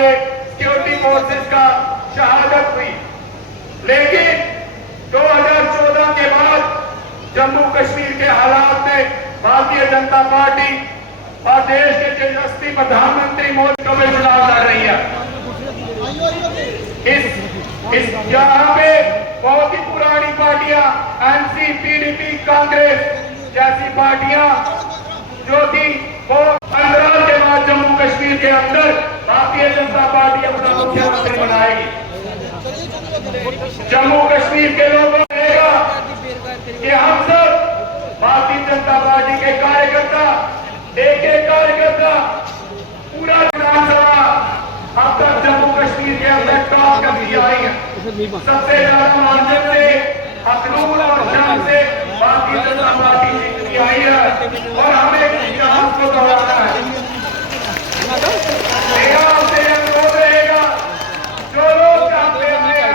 हमारे security forces का शहादत हुई। लेकिन 2014 के बाद जम्मू कश्मीर के हालात में भारतीय जनता पार्टी और देश के यशस्वी प्रधानमंत्री मोदी को चुनाव लड़ रही है। इस यहाँ पे बहुत ही पुरानी पार्टियां एनसी, पीडीपी, कांग्रेस जैसी पार्टियां जो थी वो अंतराल के बाद जम्मू कश्मीर के अंदर भारतीय जनता पार्टी अपना मुख्यमंत्री बनाएगी। जम्मू कश्मीर के लोगों को कहेगा कि हम सब भारतीय जनता पार्टी के कार्यकर्ता, एक कार्यकर्ता पूरा विधानसभा अब तक जम्मू कश्मीर के अंदर टॉप करती आई है। सबसे ज्यादा मार्जिन से अखनूर और शाम से भारतीय जनता पार्टी जीतती आई है और हमें इतिहास को दोहराना है। आपसे अनुरोध रहेगा, जो लोग चाहते हैं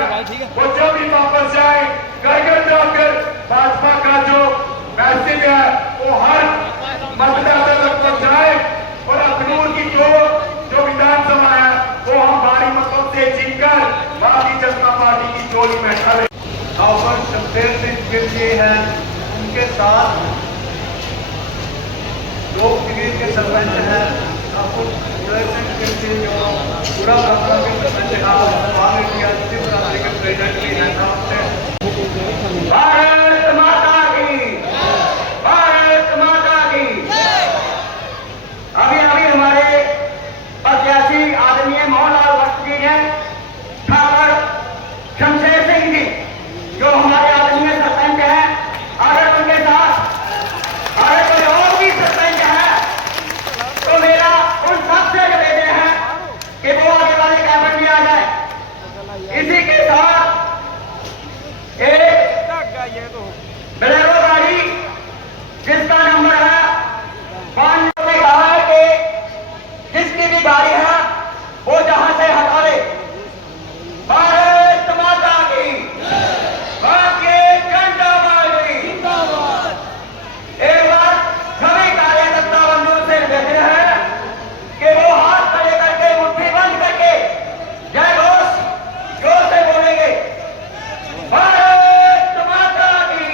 वो जब भी वापस जाए, घर घर जाकर भाजपा का जो मैसेज है वो हर मतदाता तक पहुंचाए और अखनूर की जो विधानसभा है वो हम भारी मतों से जीतकर भारतीय जनता पार्टी की झोली में डालें। पर शमशेर सिंह गिल जी हैं, उनके साथ लोग के सरपंच हैं, आपको सिंह जी जो पूरा सरपंच है, भारत के प्रेसिडेंट भी हैं। भारत माता की, भारत माता की। अभी अभी हमारे प्रत्याशी आदरणीय मोहनलाल वत्स जी ने ठाकुर शमशेर सिंह जी जो हमारे आदरणीय सरपंच हैं, अगर उनके साथ अगर कोई और भी सरपंच है तो मेरा उन सबसे निवेदन है कि वो आगे वाले कैबिनेट में आ जाए। इसी के साथ एक बलेरो गाड़ी जिसका नंबर है 5 ने कहा है कि जिसकी भी गाड़ी है वो जहां से हटा ले। भारत माता की, भारतीय जनता पार्टी। एक बार सभी कार्यकर्ता बंधुओं से निवेदन है कि वो हाथ खड़े करके मुट्ठी बंद करके जय घोष जोर से बोलेंगे, भारत माता की।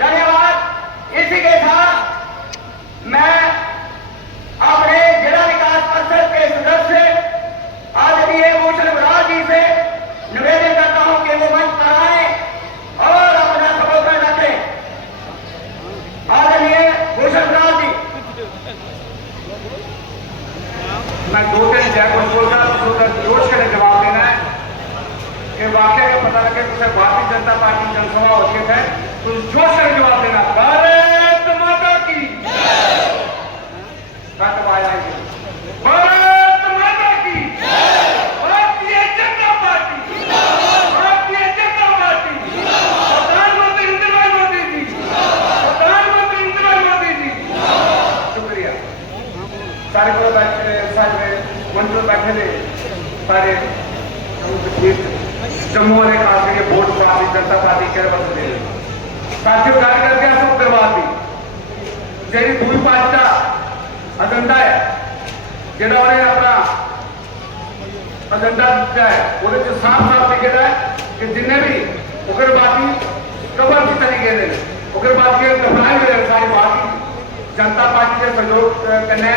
धन्यवाद। इसी के साथ मैं अपने जिला विकास परिषद के सदस्य आदरणीय भूषण बराड़ जी से निवेदन करता हूं कि वो मंच पर आए और अपना संबोधन रखें। आदरणीय भूषण बराड़ जी। मैं 2-3 जय घोष बोलता तो जोश के जवाब देना है कि वाक्य का पता लगे तो भारतीय जनता पार्टी जनसभा उचित है, तो जोश से जवाब देना। भारत माता की, भारत माता की, भारतीय जनता पार्टी, भारतीय जनता पार्टी। प्रधानमंत्री नरेंद्र मोदी जी, प्रधानमंत्री नरेंद्र मोदी जी। शुक्रिया। सारे को मंच में बैठे थे सारे जम्मू वाले खास करके वोट भारतीय जनता पार्टी के बस दे साथियों कार्यकर्ता सब करवा दी जी दूरी पार्टी का एजेंडा है जो अपना एजेंडा दिता है वो साफ साफ लिखे है कि जिन्हें भी उग्रवादी कबर की तरीके से उग्रवादी दफनाए हुए सारी भारतीय जनता पार्टी के सहयोग करना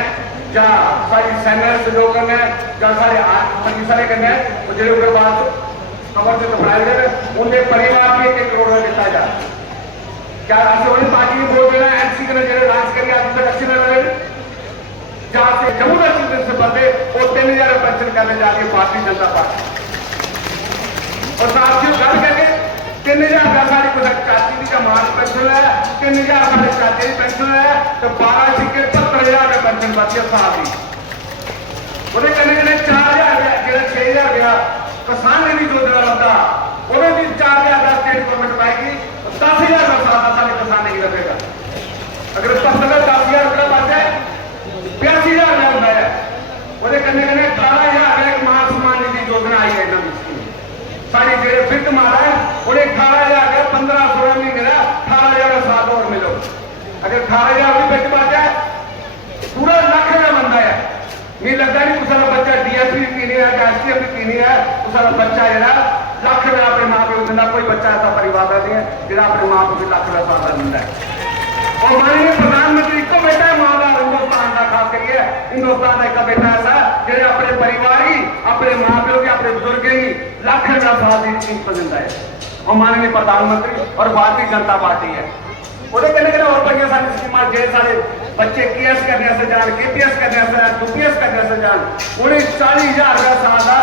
या सारी सेना सहयोग करना या सारे सारे करना है जो उग्रवाद कबर से दफनाए गए उनके परिवार भी 1 करोड़ रुपये दिता जाए। क्या असली पार्टी को बोल देना एनसी के जो राज करिए आज तक अच्छी लग रही जहां से जम्मू कश्मीर से बंदे वो 3000 पेंशन करने जा रही है भारतीय जनता पार्टी। और साथियों गल करके 3000 का सारी कुछ चाची का मान पेंशन है, 3000 साढ़े चाचे की पेंशन है, तो 12 सिक्के 70,000 का पेंशन पाती है साल की। वो कने 4000 जो 6000 गया किसान निधि योजना लगता वो भी 4000 का स्टेट गवर्नमेंट पाएगी, 10,000 का साल सारे किसान नहीं लगेगा। अगर 10,000 रुपया बच जाए 82,000 लगता है वो कने 18,000 का एक महासमान निधि योजना आई है सारी जो फिट मारा है वो 18,000 का 15-16 महीने का 18,000 का साल और मिलो। अगर 18,000 भी बिच बच जाए पूरा लाख का बंदा है, नहीं लगता नहीं कुछ बच्चा डीएसपी की नहीं है, एसडीएम की नहीं है, उस बच्चा जरा लख रुपया अपने मां प्यो दिता। कोई बच्चा ऐसा परिवार का नहीं है जो अपने मां प्यो लख रुपया साल दिता है। और माननीय प्रधानमंत्री को बेटा है मां का हिंदुस्तान का, खास करिए हिंदुस्तान का एक बेटा ऐसा जो अपने परिवार ही, अपने मां प्यो की, अपने बुजुर्ग ही लख रुपया साल की कीमत दिता है। और माननीय प्रधानमंत्री और भारतीय जनता पार्टी है ਉਹਦੇ ਕਿੰਨੇ ਕਿੰਨੇ ਹੋਰ ਪਈਆਂ ਸਾਡੀ ਸਕੀਮਾਂ, ਜੇ ਸਾਡੇ ਬੱਚੇ ਕੇਐਸ ਕਰਨੇ ਸੇ ਜਾਣ, ਕੇਪੀਐਸ ਕਰਨੇ ਸੇ ਜਾਣ, ਯੂਪੀਐਸ ਕਰਨੇ ਸੇ ਜਾਣ, ਉਹਨੇ 40,000 ਰੁਪਇਆ ਸਾਲ ਦਾ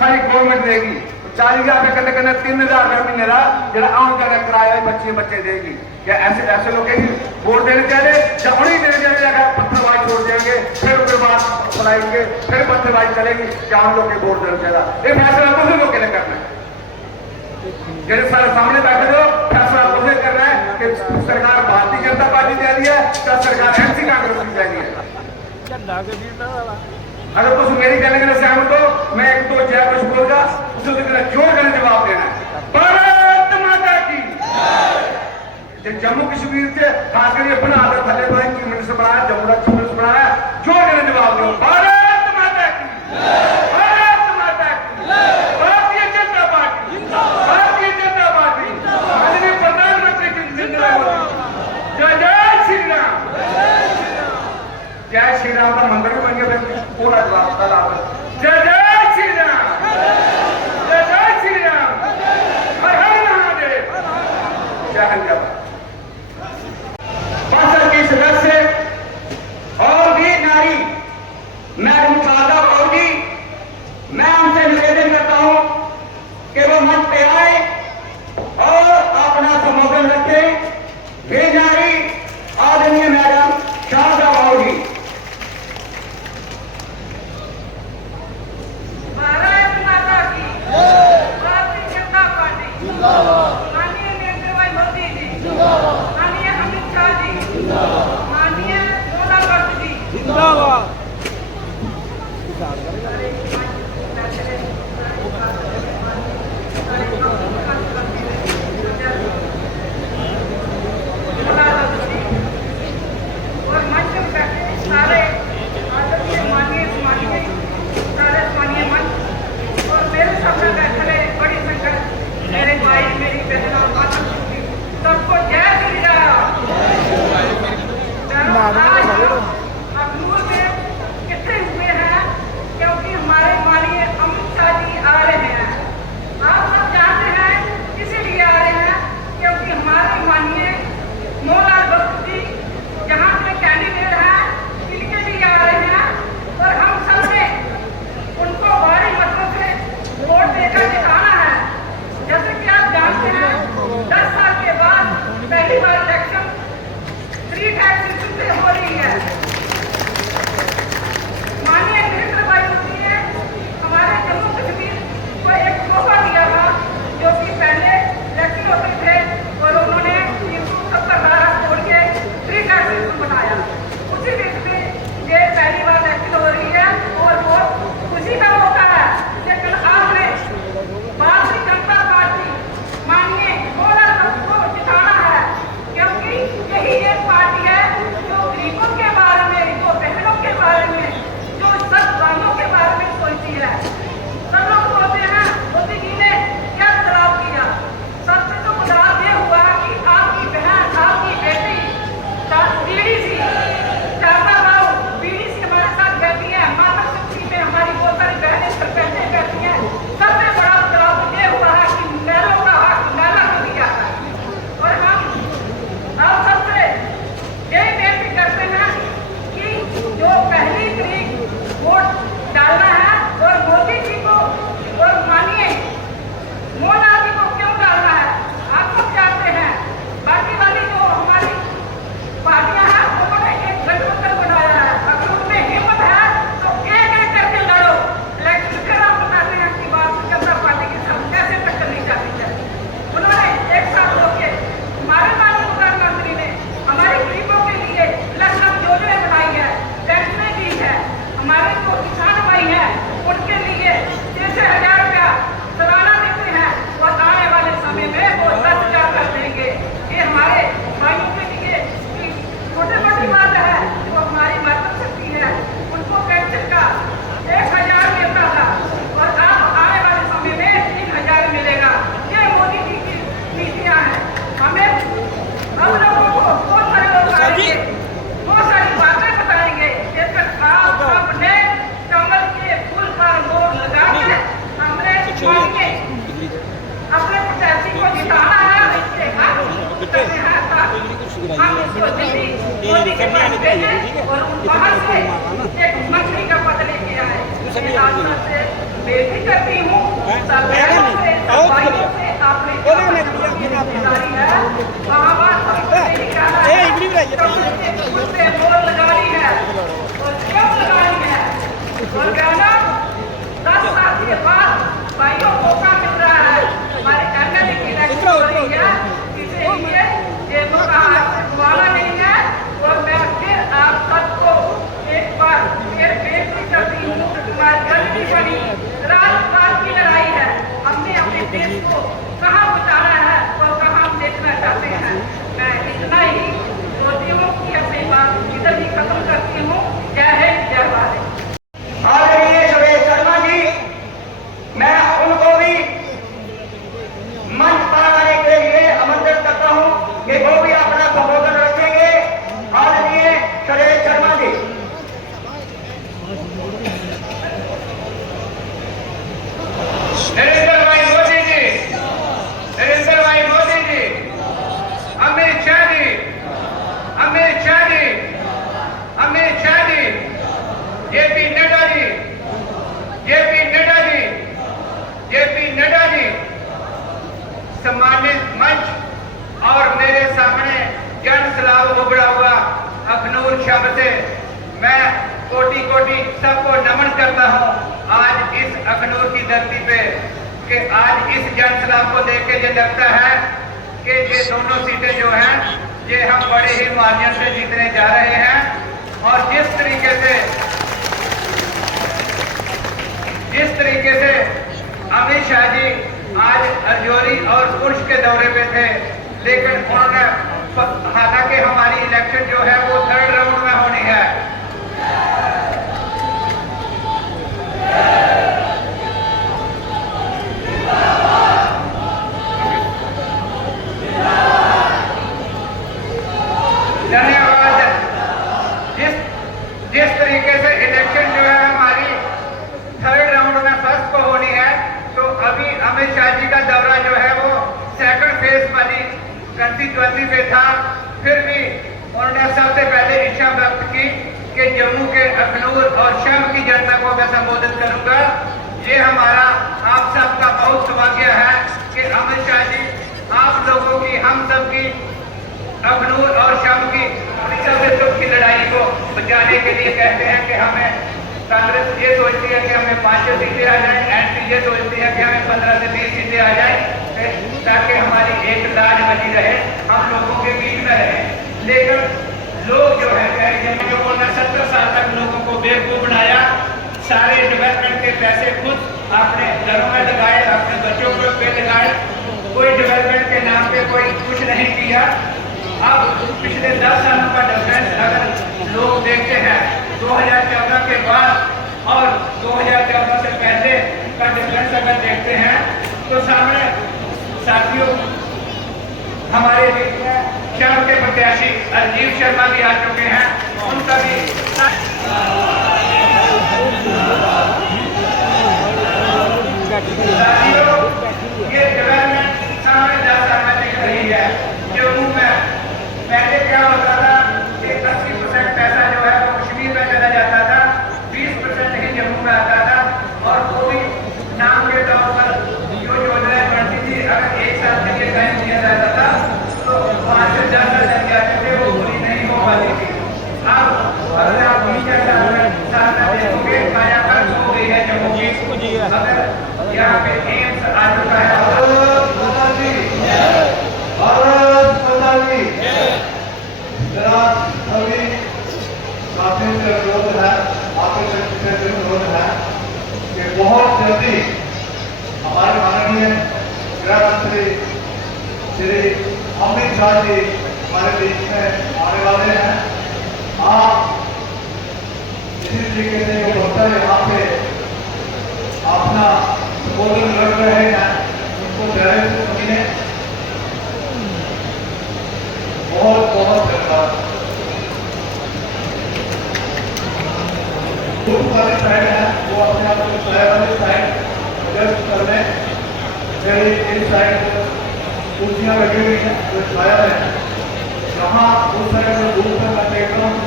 ਸਾਡੀ ਗਵਰਨਮੈਂਟ ਦੇਗੀ। 40,000 ਰੁਪਏ ਕਿੰਨੇ ਕਿੰਨੇ 3,000 ਰੁਪਏ ਮਹੀਨੇ ਦਾ ਜਿਹੜਾ ਆਉਣ ਜਾਣਾ ਕਿਰਾਇਆ ਹੀ ਬੱਚੇ ਦੇਗੀ। क्या ऐसे ऐसे लोग वोट देने चाहिए या उन्हीं देने चाहिए अगर पत्थरबाजी छोड़ देंगे, फिर उसके बाद बुलाएंगे, फिर पत्थरबाजी चलेगी, क्या उन लोग के वोट देना चाहिए? ये फैसला दूसरे लोग के लिए करना है। जैसे सारे सामने बैठे हो, फैसला दूसरे करना है कि सरकार भारतीय जनता पार्टी दे दी है या सरकार एमसी कांग्रेस की चाहिए। अगर तुम मेरी कहने के सहमत हो, मैं एक दो जय कुछ बोलगा, उसे जोर कर जवाब देना है। भारत माता की जम्मू कश्मीर से खास करके बना थले तो चीफ मिनिस्टर बनाया, जम्मू का चीफ मिनिस्टर बनाया, जोर कर जवाब दो। भारत माता की, भारत माता की, भारतीय जनता पार्टी, भारतीय जनता पार्टी, माननीय प्रधानमंत्री की जिंदाबाद। जय जय श्री राम, जय श्री राम का मंदिर भी बन गया, पूरा जवाब था। जय जय श्री राम, जय जय श्री राम, हर हर महादेव, जय हिंद। के सदस्य और भी नारी मैडम शारदा कौर जी, मैं उनसे निवेदन करता हूं कि वो मंच पे आए और अपना संबोधन रखें। वे नारी आदरणीय मैडम शारदा कौर जी। भारत माता की, भारतीय जनता पार्टी, माननीय नरेंद्र भाई मोदी जी, माननीय अमित शाह जी, माननीय मोहनलाल गर्ग जी, जिंदाबाद। और मंच में बैठे सारे आदरणीय माननीय सारे माननीय मंच और मेरे सामने बैठे बड़ी संख्या मेरे भाई, मेरी बहना, माता, सबको जय श्री राम। अखनूर में कितने हुए हैं क्योंकि हमारे माननीय अमित शाह जी आ रहे हैं। आप सब जानते हैं इसीलिए आ रहे हैं क्योंकि हमारे माननीय मोहनलाल गर्ग जी यहाँ के कैंडिडेट हैं, इनके लिए आ रहे हैं और हम सब ने उनको भारी मतों से वोट देकर दिखाना है। जैसे कि आप जानते हैं 10 साल के बाद पहली बार इलेक्शन फ्री टैक्स सिस्टम से हो रही है। माननीय नरेंद्र भाई मोदी ने हमारे जम्मू कश्मीर को एक मौका दिया था, जो कि पहले इलेक्शन होते थे और उन्होंने 370 धारा छोड़ के फ्री टैक्स सिस्टम बनाया। उसी बीच में ये पहली बार इलेक्शन हो रही है और वो खुशी का मौका है। लेकिन आपने भारतीय जनता पार्टी माननीय मोहनलाल गर्ग को जिताना है क्योंकि यही एक पार्टी है जो गरीबों के बारे में पास गए हैं और बाहर से एक मछली का पता लेके आए। मैं आप सबसे बेनती करती हूँ, सब बहनों से, सब भाइयों से, आपने जो जिम्मेदारी है वहाँ हमको नहीं कहना है, क्योंकि खुद से बोल लगानी है और क्यों लगानी है। और कहना 10 साल के बाद भाइयों को मौका मिल रहा है, हमारे एमएलए की इलेक्शन हो रही है, इसीलिए ये मौका गंवाना नहीं है। और मैं फिर आप सबको एक बार फिर बेनती करती हूँ, हमारी गलती बनी राजपाल की लड़ाई है, हमने अपने देश को कहाँ बचाना है और कहाँ हम देखना चाहते हैं। मैं इतना ही बोलती हूँ कि अपनी बात इधर ही खत्म करती हूँ। जय हिंद, जय भारत। आदरणीय सुरेश शर्मा जी, मैं उनको भी मंच पर आने के लिए आमंत्रित करता हूं कि वो भी अपना संबोधन रखेंगे। आदरणीय सुरेश शर्मा जी। नरेंद्र भाई मोदी जी, नरेंद्र भाई Modi ji, Amit Shah ji, Amit Shah ji, Amit Shah ji, JP Nadda ji, JP Nadda ji, JP Nadda ji, सम्मानित मंच और मेरे सामने जन सलाब उबड़ा हुआ अखनूर शब्द से मैं कोटि कोटि सबको नमन करता हूं। आज इस अखनूर की धरती पे कि आज इस जन सलाब को देख के ये लगता है कि ये दोनों सीटें जो हैं ये हम बड़े ही मार्जिन से जीतने जा रहे हैं। और जिस तरीके से अमित शाह जी आज अर्जोरी और पुंछ के दौरे पे थे, लेकिन उन्होंने हालांकि हमारी इलेक्शन जो है वो 3rd राउंड में होनी है। धन्यवाद। जिस तरीके से इलेक्शन जो है हमारी 3rd राउंड में फर्स्ट को होनी है, तो अभी अमित शाह जी का दौरा जो है वो 2nd फेज वाली कंस्टिट्यूएंसी पे था। फिर भी उन्होंने सबसे पहले इच्छा व्यक्त की कि जम्मू के अखनूर और शम की जनता को मैं संबोधित करूंगा। ये हमारा आप सबका बहुत सौभाग्य है कि अमित शाह जी आप लोगों की, हम सब की, अखनूर और शम की उड़ीसा से सुख की लड़ाई को बचाने के लिए कहते हैं कि हमें कांग्रेस ये सोचती है कि हमें 5 सीटें आ जाए, एनपी ये सोचती है कि हमें 15 से 20 सीटें आ जाए, ताकि हमारी एक राज बनी रहे, हम लोगों के बीच में रहे। लेकिन लोग जो है जो बोलना 70 साल तक लोगों को बेवकूफ बनाया, सारे डेवलपमेंट के पैसे खुद अपने घरों में लगाए, अपने बच्चों पे लगाए, कोई डेवलपमेंट के नाम पे कोई कुछ नहीं किया। अब पिछले 10 सालों का डिफरेंस अगर लोग देखते हैं 2014 के बाद और 2014 से पहले का डिफरेंस अगर देखते हैं तो सामने साथियों हमारे बीच में शम के प्रत्याशी राजीव शर्मा भी आ चुके हैं, उनका भी साथियों ये डेवलपमेंट सामने 10 साल में दिख रही है। जम्मू में पहले क्या होता था कि 80% पैसा जो है वो कश्मीर में चला जाता था, 20% ही जम्मू में आता था। और वो भी नाम के तौर पर जो योजनाएं बनती थी, अगर 1 साल के लिए कायम किया जाता था तो 5 से 10 साल लग जाते थे, वो पूरी नहीं हो पाती थी। अब अगर आप 20 साल में देखोगे कायाकल्प हो गई है जम्मू की। अगर यहाँ पे एम्स आ चुका है, जरा अभी साथियों से अनुरोध है, आपके से अनुरोध है कि बहुत जल्दी हमारे माननीय गृह मंत्री श्री अमित शाह जी हमारे बीच में आने वाले हैं। आप इसी तरीके से जो होता है यहाँ पे अपना संबोधन कर रहे हैं, उनको धैर्य से सुनिए। बहुत बहुत धन्यवाद। वाली साइड है वो अपने आप को साइड वाली साइड एडजस्ट कर लें। मेरी इस साइड कुर्सियाँ लगी हुई हैं जो छाया है, जहाँ उस साइड में दूर से मैं देख रहा हूँ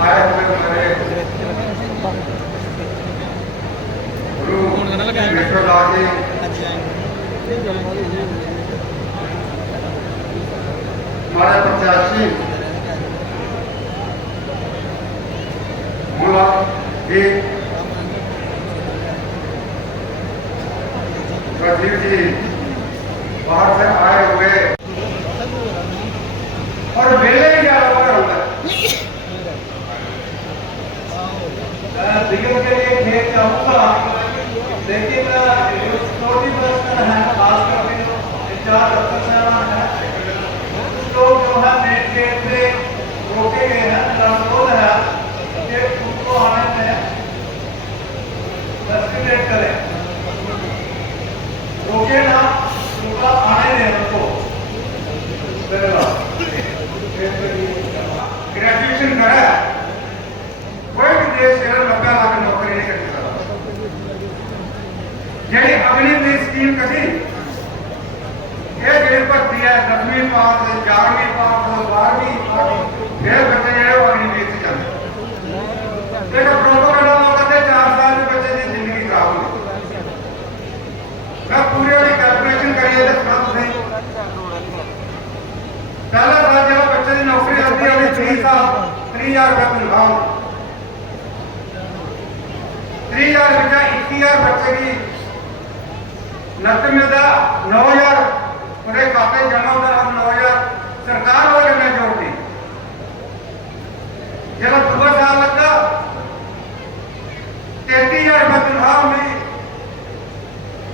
आए हुए हमारे गुरु विश्वदास जी, हमारे प्रत्याशी मोहला जी, राजीव जी बाहर से आए हुए और मेले ही ज्यादा होता है। दिग्गज के लिए खेत चाहूँगा, लेकिन छोटी प्रश्न है, खासकर अभी जो 4 अफसर साहब हैं, कुछ लोग जो है मेन गेट से रोके गए हैं, अनुरोध है कि उनको आने में फैसिलिटेट करें, रोके ना, उनका आने दें उनको। ग्रेजुएशन करा कोई भी देश 90 लाख नौकरी नहीं कर सकता। जी अग्नि स्कीम कभी ये जेल भर्ती है 10वीं पास 11वीं पास 12वीं पास फिर बच्चे जो अग्नि से चलते देखो प्रोपोगंडा लोग कहते 4 साल में बच्चे की जिंदगी खराब हो मैं पूरे वाली कैलकुलेशन करिए सब नहीं पहला साल जब बच्चे की नौकरी आती है 3 साल 30,000 रुपये तनख्वाह 30,000 बच्चा 21,000 बच्चे की नकद मिलता 9,000 पूरे खाते जमा होता 9,000 सरकार वाले करना जोड़ती जब 2 साल लगा 33,000 रुपये तनख्वाह मिली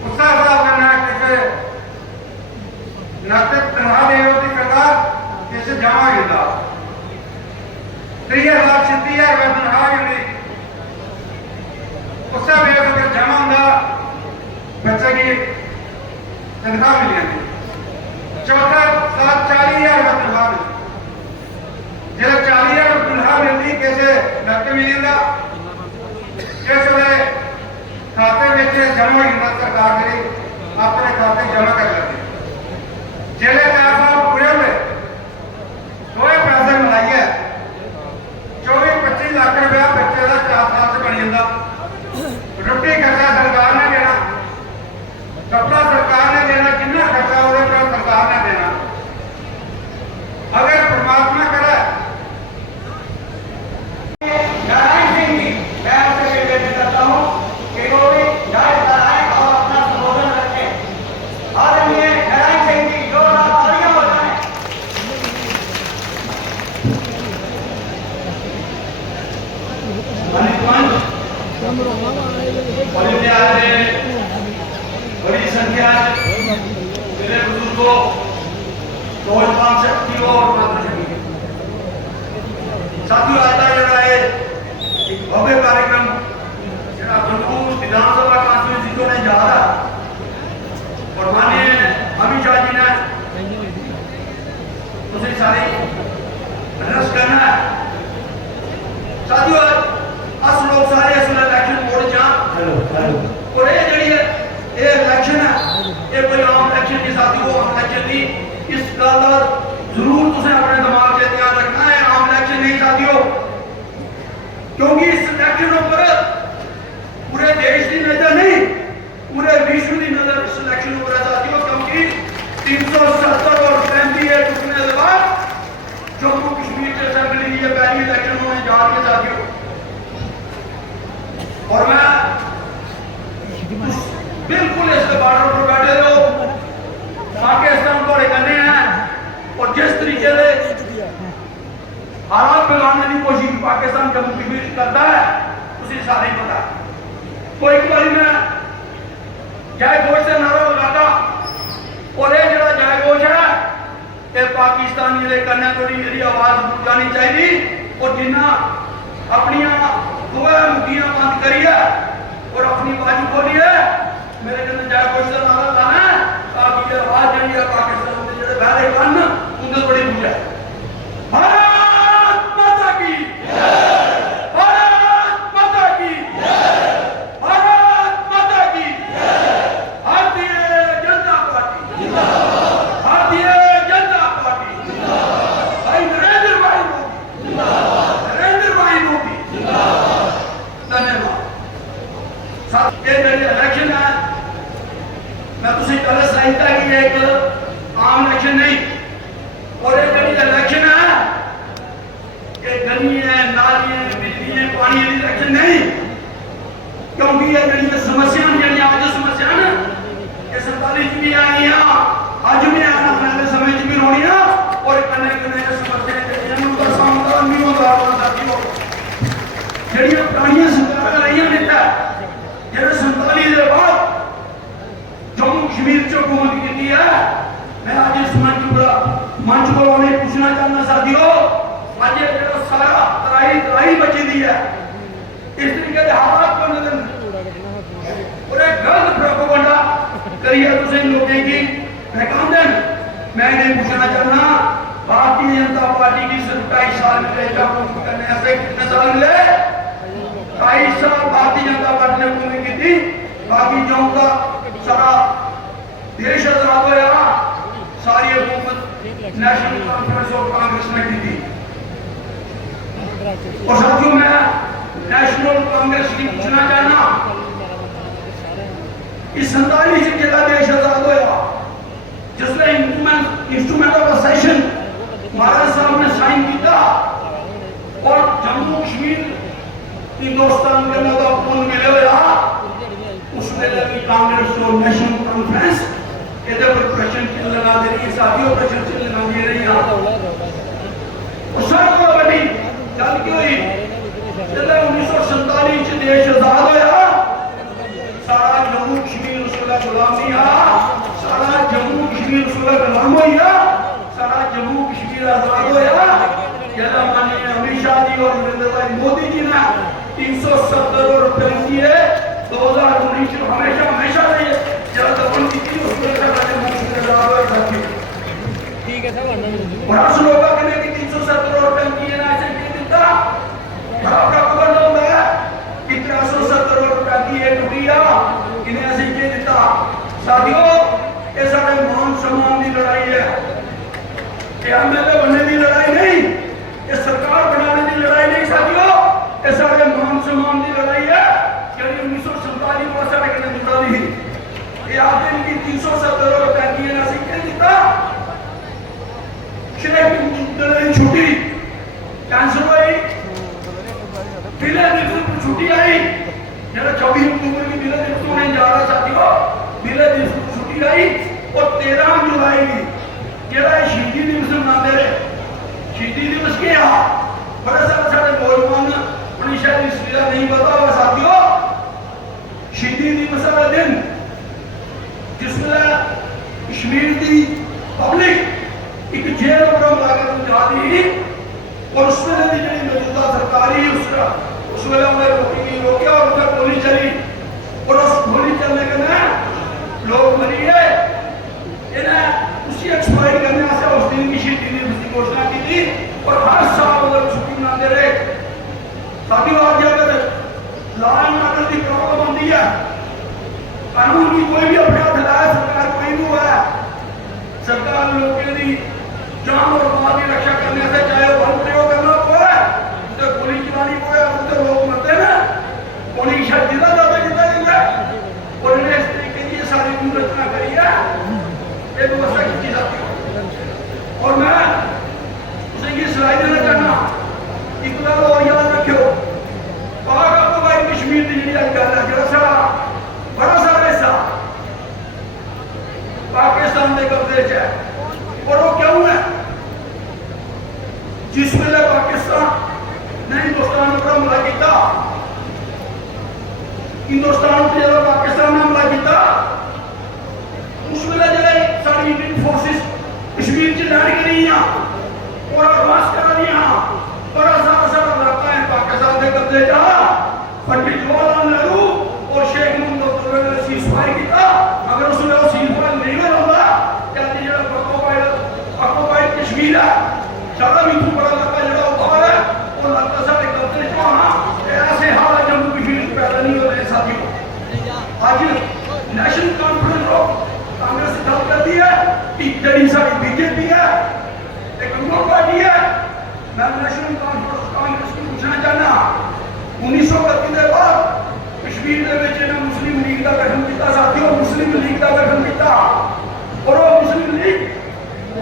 उसका हिसाब करना किसे नकद तनख्वाह दे होती सरकार किसे जमा गिरता 30,000 36,000 रुपये तनख्वाह मिली उसका बेस अगर जमा होगा बच्चे की तनख्वाह मिल जाती चौथा साल 40,000 रुपये तनख्वाह मिली जब 40,000 रुपये तनख्वाह मिलती कैसे नकद मिलेगा किस वे खाते में जमा होगा सरकार के अपने खाते जमा कर लेती जिले 4 साल पूरे हुए तो पैसे मिलाइए 24-25 लाख रुपया बच्चे का 4 साल से बन जाता रोटी खर्चा सरकार ने देना कपड़ा सरकार ने देना कितना खर्चा हो सरकार ने देना अगर परमात्मा करे नारायण सिंह जी मैं आपसे निवेदन करता हूँ कि वो भी जायज कराएं और अपना संबोधन रखें आदरणीय नारायण सिंह जी जो तालियां बजाएं बड़ी संख्या मेरे बुजुर्गों नौजवान शक्तियों और मातृशक्ति साथियों आज का जरा ये एक भव्य कार्यक्रम जरा भरपूर विधानसभा कांस्टिट्यूंसी ने जा रहा और माननीय अमित शाह जी ने उसे सारी एड्रेस करना है साथियों अस लोग सारे इस इलेक्शन वोट जा और ये जड़ी है ये इलेक्शन है ये कोई आम इलेक्शन नहीं साथी वो आम इलेक्शन नहीं इस गल का जरूर तुसें अपने दिमाग से ध्यान रखना है आम इलेक्शन नहीं साथियों क्योंकि इस इलेक्शन पर पूरे देश की नजर नहीं पूरे विश्व की नजर इस इलेक्शन पर है साथियों क्योंकि 370 और 37 टुकने के बाद जम्मू कश्मीर के असेंबली की पहली इलेक्शन होने जा रही है साथियों और मैं बिल्कुल इस बॉर्डर पर बैठे रहो पाकिस्तान को करने हैं और जिस तरीके से हालात बिगाड़ने की कोशिश पाकिस्तान जम्मू कश्मीर करता है उसे सारे पता तो एक बार मैं जय घोष से नारा लगाता और ये जरा जय घोष है ये पाकिस्तानी के करने थोड़ी मेरी आवाज जानी चाहिए और जिन्ना अपनी दुआ मुखियां बंद करिए और अपनी बाजू खोलिए मेरे कहते जय घोष का नारा लाना है ताकि ये आवाज जी है पाकिस्तान के जो बहरे कन उनके बड़ी दूर है भारत माता की भारत माता की भारत माता की भारतीय जनता पार्टी भारतीय जनता पार्टी भाई नरेंद्र भाई मोदी नरेंद्र भाई गई है, इस तरीके के हालात बन गए और एक गलत प्रोपेगेंडा करिए तुझे लोगों की फैकांदन। मैं नहीं पूछना चाहना भारतीय जनता पार्टी की 27 साल करने से कितने साल मिले? 22 साल भारतीय जनता पार्टी ने हुकूमत की थी। बाकी जो का सारा देश आजाद होया, सारी हुकूमत नेशनल कॉन्फ्रेंस ऑफ कांग्रेस ने की थी। और साथियों मैं नेशनल कांग्रेस की पूछना चाहना, इस 47 जगह देश आजाद होया, जिसने इंस्ट्रूमेंट ऑफ सेशन महाराज साहब ने साइन किया और जम्मू कश्मीर हिंदुस्तान के अंदर पूर्ण मिले हुआ, उस वेले भी कांग्रेस और नेशनल कॉन्फ्रेंस ਇਹਦੇ पर प्रश्न चिन्ह लगा दे रही है। साथियों प्रश्न चिन्ह लगा दे रही है और सब को बड़ी गल की हुई जब 1947 च देश आजाद होया, सारा जम्मू कश्मीर उस वेले गुलाम नहीं आ, सारा जम्मू कश्मीर उस वेले गुलाम होया, सारा जम्मू कश्मीर आजाद होया जब माननीय अमित शाह जी और नरेंद्र भाई मोदी जी ने 370 रुपए दिए 2019 हमेशा हमेशा रही जब दफन की थी उस वेले ठीक है सब बड़ा लोग कहने कि 370 रुपए किए ना ऐसे क्यों दिता? बड़ा प्रोपेगेंडा होता है कि 370 रुपए किए टुटिया इन्हें ऐसे क्यों दिता? साथियों ये सारे मान सम्मान की लड़ाई है, ये एमएलए बनने की लड़ाई नहीं, ये सरकार बनाने की लड़ाई नहीं साथियों, ये सारे मान सम्मान की लड़ाई है। यानी 1947 को सारे कहने जुड़ा दी ये आपने इनकी 370 रुपए किए ना ऐसे क्यों दिता? छुट्टी कैंसिल हुई, बिले दिवस छुट्टी आई, जरा 24 अक्टूबर की बिले दिवस होने जा रहा साथियों, बिले दिवस छुट्टी आई और 13 जुलाई जरा शहीदी दिवस मनाते रहे। शहीदी दिवस क्या बड़े सारे नौजवान अपनी शायद इसलिए नहीं पता होगा साथियों, शहीदी दिवस वाला दिन जिसमें कश्मीर की पब्लिक एक जेल पर लागत जा दी और उस वेले की जी मौजूदा सरकारी उस वेले उन्हें रोकिया और उन्हें गोली चली और उस गोली चलने के लोग मरी गए। इन्हें उसी एक्सपायर करने से उस दिन की शहीदी दिवस की घोषणा की थी और हर साल उधर छुट्टी मनाते रहे। साथियों आज अगर लॉ एंड ऑर्डर की प्रॉब्लम आती है, कानून की कोई भी अपराध है, सरकार कोई भी हुआ है, सरकार लोगों की जान और माल की रक्षा करने से चाहे बल प्रयोग करना पड़े, तो गोली चलानी पड़े, तो लोग मरते हैं ना, गोली शायद जिला ज्यादा जिता देंगे और इन्हें इस तरीके की सारी रचना करी है, एक व्यवस्था की जाती है। और मैं उसे ये सलाह देना चाहना एक बार और याद रखो, पाक आपको भाई कश्मीर की जी गल है, जरा सारा बड़ा सारा हिस्सा पाकिस्तान के कब्जे च है और वो क्यों है? जिस वेले पाकिस्तान ने हिंदुस्तान पर हमला किया, हिंदुस्तान पर जब पाकिस्तान ने हमला किया उस वेले जो सारी इंडियन फोर्सेस कश्मीर च लैंड करी और एडवांस करा दी, बड़ा सारा इलाका है पाकिस्तान के कब्जे च। पंडित जवाहरलाल नेहरू और शेख मुहम्मद अब्दुल्ला ने सीज़फायर किया, अगर उस वेले सीज़फायर नहीं होता कहते जो ऑक्यूपाइड कश्मीर है सारा भी बड़ा इलाका जो बाहर है वो इलाका सारे कब्जे च होना, ऐसे हाल जम्मू कश्मीर पैदा नहीं हो रहे साथियों। आज नेशनल कॉन्फ्रेंस ऑफ कांग्रेस गल करती है कि जी सारी बीजेपी है एक नॉन पार्टी है। मैं नेशनल कॉन्फ्रेंस ऑफ कांग्रेस को पूछना चाहना 1931 के बाद कश्मीर के मुस्लिम लीग का गठन किया साथियों, मुस्लिम लीग का गठन किया और वो मुस्लिम लीग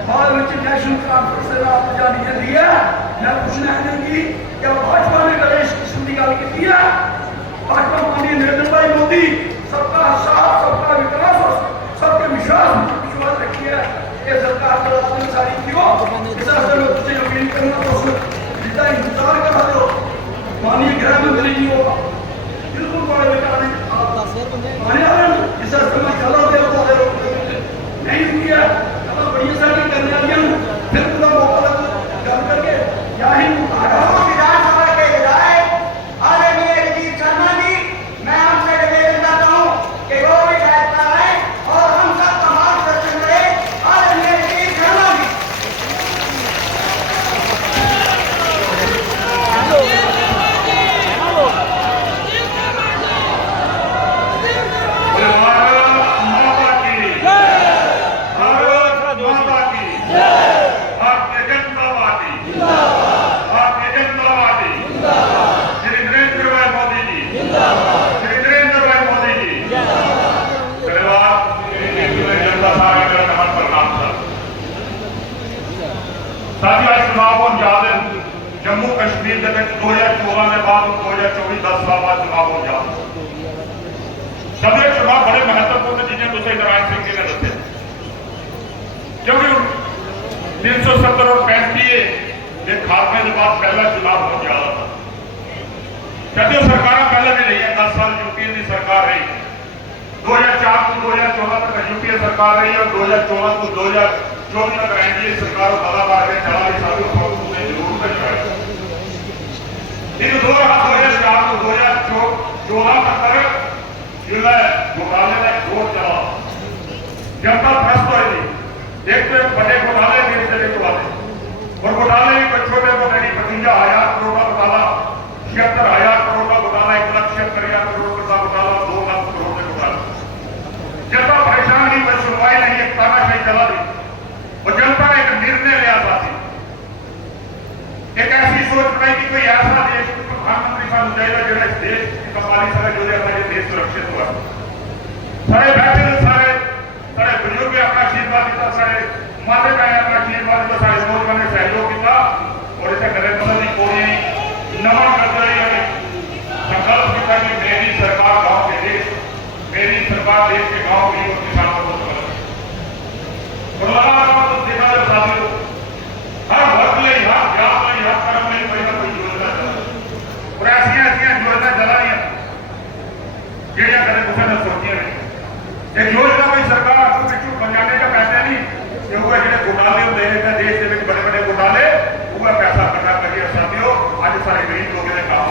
बाद में नेशनल कॉन्फ्रेंस से रात जानी जाती है। मैं पूछना है कि क्या भाजपा ने कभी इस किस्म की गल की है? भाजपा माननीय नरेंद्र भाई मोदी सबका साथ सबका विकास और सबके विश्वास रखी है, ये सरकार को सारी क्यों इस तुझे यकीन करना तो जितना इंतजार कर रहे हो माननीय गृह मंत्री जी हो बिल्कुल बड़े बेकार इस चला दे नहीं हुई है, बड़ी सारी करने वाली फिर पूरा मौका गल करके या ही विधानसभा के विधायक 2014 के बाद 2024 10 साल बाद चुनाव हो जाए। सभी चुनाव बड़े महत्वपूर्ण जिन्हें तुझे नारायण सिंह जी ने दसे, क्योंकि 370 और 35 के खात्मे के बाद पहला चुनाव हो जा रहा था। कहते सरकार पहले भी रही है, 10 साल यूपीए की सरकार रही, 2004 to 2014 तक यूपीए सरकार रही और 2014 to 2024 तक एनडीए सरकार दादा मार के चला रही। साथियों ने जरूर करवाया इन 2004 to 2014 तक जिला घोटाले का जोर चला, जनता त्रस्त हुई। एक तो बड़े घोटाले देश के घोटाले और घोटाले भी छोटे मोटे नहीं, 55,000 करोड़ का घोटाला, 76,000 करोड़ का घोटाला, 1,76,000 करोड़ का घोटाला, 2 लाख करोड़ का घोटाला। जनता परेशान नहीं, कोई सुनवाई नहीं, एक तानाशाही चला दी और जनता ने एक निर्णय लिया था, एक ऐसी सोच बनाई कि कोई ऐसा देश प्रधानमंत्री साहब चाहिए जो इस देश की कमाली सारे जो देश सुरक्षित हुआ। सारे बैठे सारे बुजुर्ग अपना आशीर्वाद दिता, सारे माते का अपना आशीर्वाद दिता, सारे नौजवान ने सहयोग किया और इसे नरेंद्र मोदी कोई नवा कर संकल्प किया कि मेरी सरकार गांव के देश, मेरी सरकार देश के गांव की और किसानों को समझ और लगातार तो देखा जाए साथियों, हर वर्ग में हर जात में हर कर्म में कोई ना कोई योजना चला और ऐसी योजना चला रही है ਜਿਹੜੀਆਂ कदे किसी ने सोचिया नहीं। एक योजना कोई सरकार आपको पिछू पंजाने का पैसा नहीं, क्योंकि जो घोटाले होते हैं देश के बड़े बड़े घोटाले वह पैसा इकट्ठा करिए। साथियों अज सारे गरीब लोगों ने कहा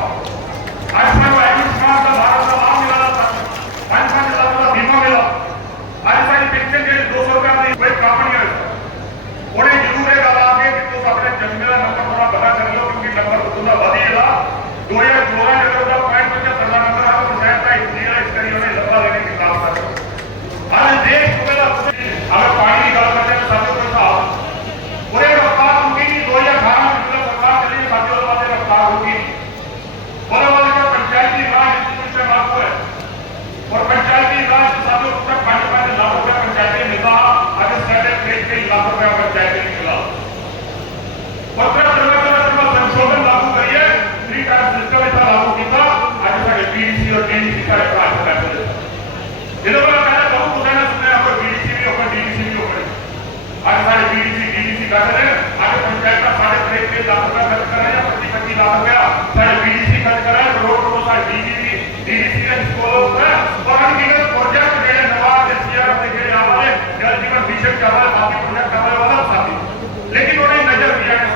आज मैं आयुष्मान का भारत का लाभ मिला था, 5-5 लाख का बीमा मिला, आज सारी पेंशन के 200 रुपया कोई काम नहीं है। उन्हें जरूर एक आगे कि तुम अपने जन्मे का नंबर थोड़ा पता कर लो, क्योंकि नंबर थोड़ा बढ़ेगा 2014 जगह पॉइंट 75 नंबर है तो शायद इस करी उन्हें लंबा लेने की काम कर रहे हो। आज देश अगर पानी की गल करते हैं साथियों को साहब पूरे रफ्तार होगी नहीं, 2018 में जो सरकार चली साथियों वाले रफ्तार होगी बोले वाले का पंचायती राज इंस्टीट्यूशन लागू है और पंचायती राज साथियों तक 5-5 लाख रुपया पंचायती मिला, अगर साढ़े 3 लाख रुपया पंचायती नहीं मिला और संशोधन लागू करिए, 3 टाइम सिस्टम ऐसा लागू किया। आज साढ़े बीडीसी और डीडीसी का पैसा जिन्होंने पहले बहुत कुछ है सुने आपको बीडीसी भी होगा डीडीसी भी होगा, आज सारे बीडीसी डीडीसी कर रहे हैं। आज पंचायत का 3.5 लाख रुपया खर्च कर रहे हैं, 25-25 लाख रुपया सारे बीडीसी खर्च कर रहे हैं, करोड़ सारे डीडीसी का स्कूल है और अनगिनत प्रोजेक्ट जो नवाज एससीआर अपने जो हमारे जल जीवन मिशन कर रहा है, बाकी प्रोजेक्ट करने वाला साथी, लेकिन उन्हें नजर दिया है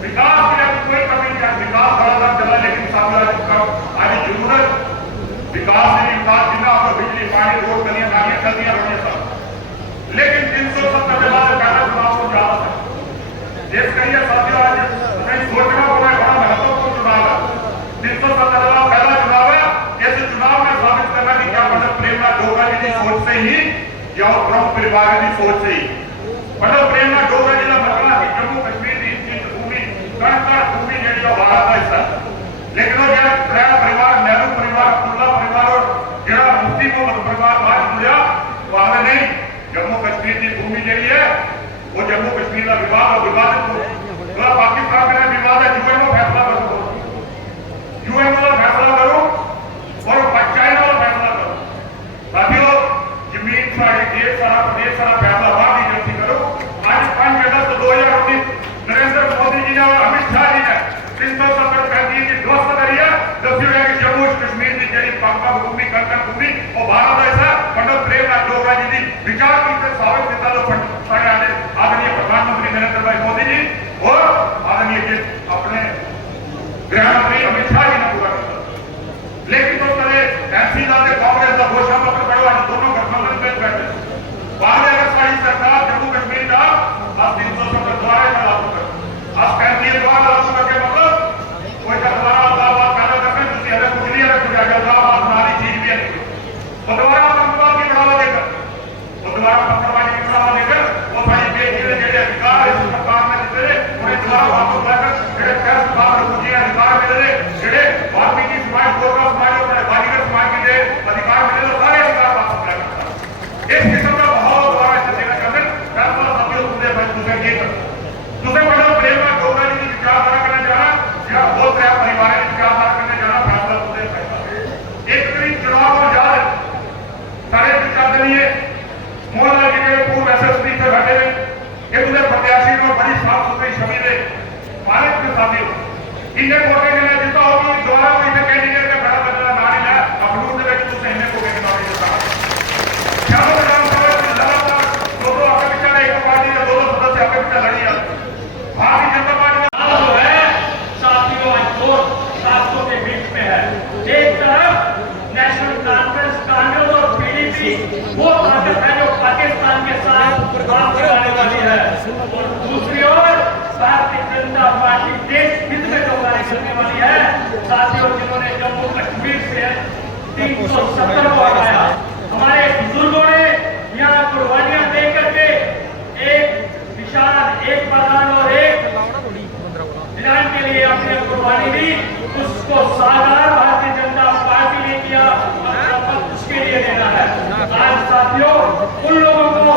विकास की कोई कमी नहीं, विकास बड़ा चला, लेकिन साथ आज जरूरत विकास नहीं, विकास जितना आपको बिजली पानी रोड गलियां नालियां चलती रही सब, लेकिन 370 के बाद पहला चुनाव को जा रहा है देश कहिए साथियों। आज नहीं सोचना होगा बड़ा महत्वपूर्ण चुनाव है, 370 का पहला चुनाव है। इस चुनाव में साबित करना कि क्या पंडित प्रेमनाथ डोगरा जी की सोच से ही या ब्रह्म परिवार की सोच से ही पंडित प्रेमनाथ डोगरा जी का मतलब कि जम्मू कश्मीर की भूमि कणकर भूमि जी का भारत का हिस्सा, लेकिन वो जो परिवार नेहरू परिवार अब्दुल्ला परिवार और जो मुफ्ती मोहम्मद परिवार बाद जुड़ा वहां नहीं, जम्मू कश्मीर की भूमि जी है वो जम्मू कश्मीर का विवाद और विवाद पाकिस्तान का विवाद है, यूएन में फैसला करो, यूएन में फैसला करो और चाइना में फैसला करो। साथियों जमीन सारे देश सारा प्रदेश सारा फैसला बाहर की जल्दी करो। आज 5 अगस्त 2019 नरेंद्र मोदी जी ने और अमित शाह जी ने 370 की ध्वस्त करी है, दस्यू है कि जम्मू कश्मीर की जी पाक भूमि कंकण भूमि और भारत ऐसा पंडित प्रेमनाथ डोगरा जी की विचार की साबित किया तो सारे आदरणीय प्रधानमंत्री नरेंद्र भाई मोदी जी और आदरणीय जी अपने गृह मंत्री अमित शाह जी ने पूरा किया। लेकिन तो करे एमसी कांग्रेस का घोषणा पत्र पढ़ो, आज दोनों गठबंधन में बैठे बाद अगर सारी सरकार जम्मू कश्मीर का आज 370 द्वारा लागू कर आज 35 द्वारा लागू करके मतलब कोई दोबारा बात पैदा करते हैं जिससे अलग कुछ नहीं अलग कुछ आगे नारी चीज भी है वो दोबारा आतंकवाद की बढ़ावा देकर वो दोबारा पत्थरबाजी की बढ़ावा देकर वो सारी बेटी के अधिकार इस सरकार में देते रहे, उन्हें दोबारा वापस लाकर जो प्रेस बाहर मुझे अधिकार मिले रहे, जो वाल्मीकि समाज गोरखा समाज और बालीगर समाज के लिए अधिकार मिले तो सारे अधिकार वापस लाकर इस किस्म का बहुत बड़ा इन्हें कोटे के लिए जितना होगी दोबारा कोई इन्हें कैंडिडेट का खड़ा करना ना नहीं है अखनूर के व्यक्ति तुझसे इन्हें कोटे के नौकरी देता क्या वो विधानसभा में लगातार दो आपके पीछे एक पार्टी या दो सदस्य आपके पीछे लड़ी है भारतीय जनता पार्टी जो है साथियों आज दो ताकतों के बीच में है। एक तरफ नेशनल कॉन्फ्रेंस कांग्रेस और पीडीपी वो ताकत है जो पाकिस्तान के साथ काम कराने वाली है और दूसरी ओर भारतीय जनता पार्टी देश हित में जो कार्य करने वाली है। साथियों जिन्होंने जम्मू कश्मीर से 370 को हटाया, हमारे बुजुर्गों ने यहाँ कुर्बानियां दे करके एक निशान एक प्रधान और एक विधान के लिए अपनी कुर्बानी दी, उसको साकार भारतीय जनता पार्टी ने किया, उसके लिए देना है। आज साथियों उन लोगों को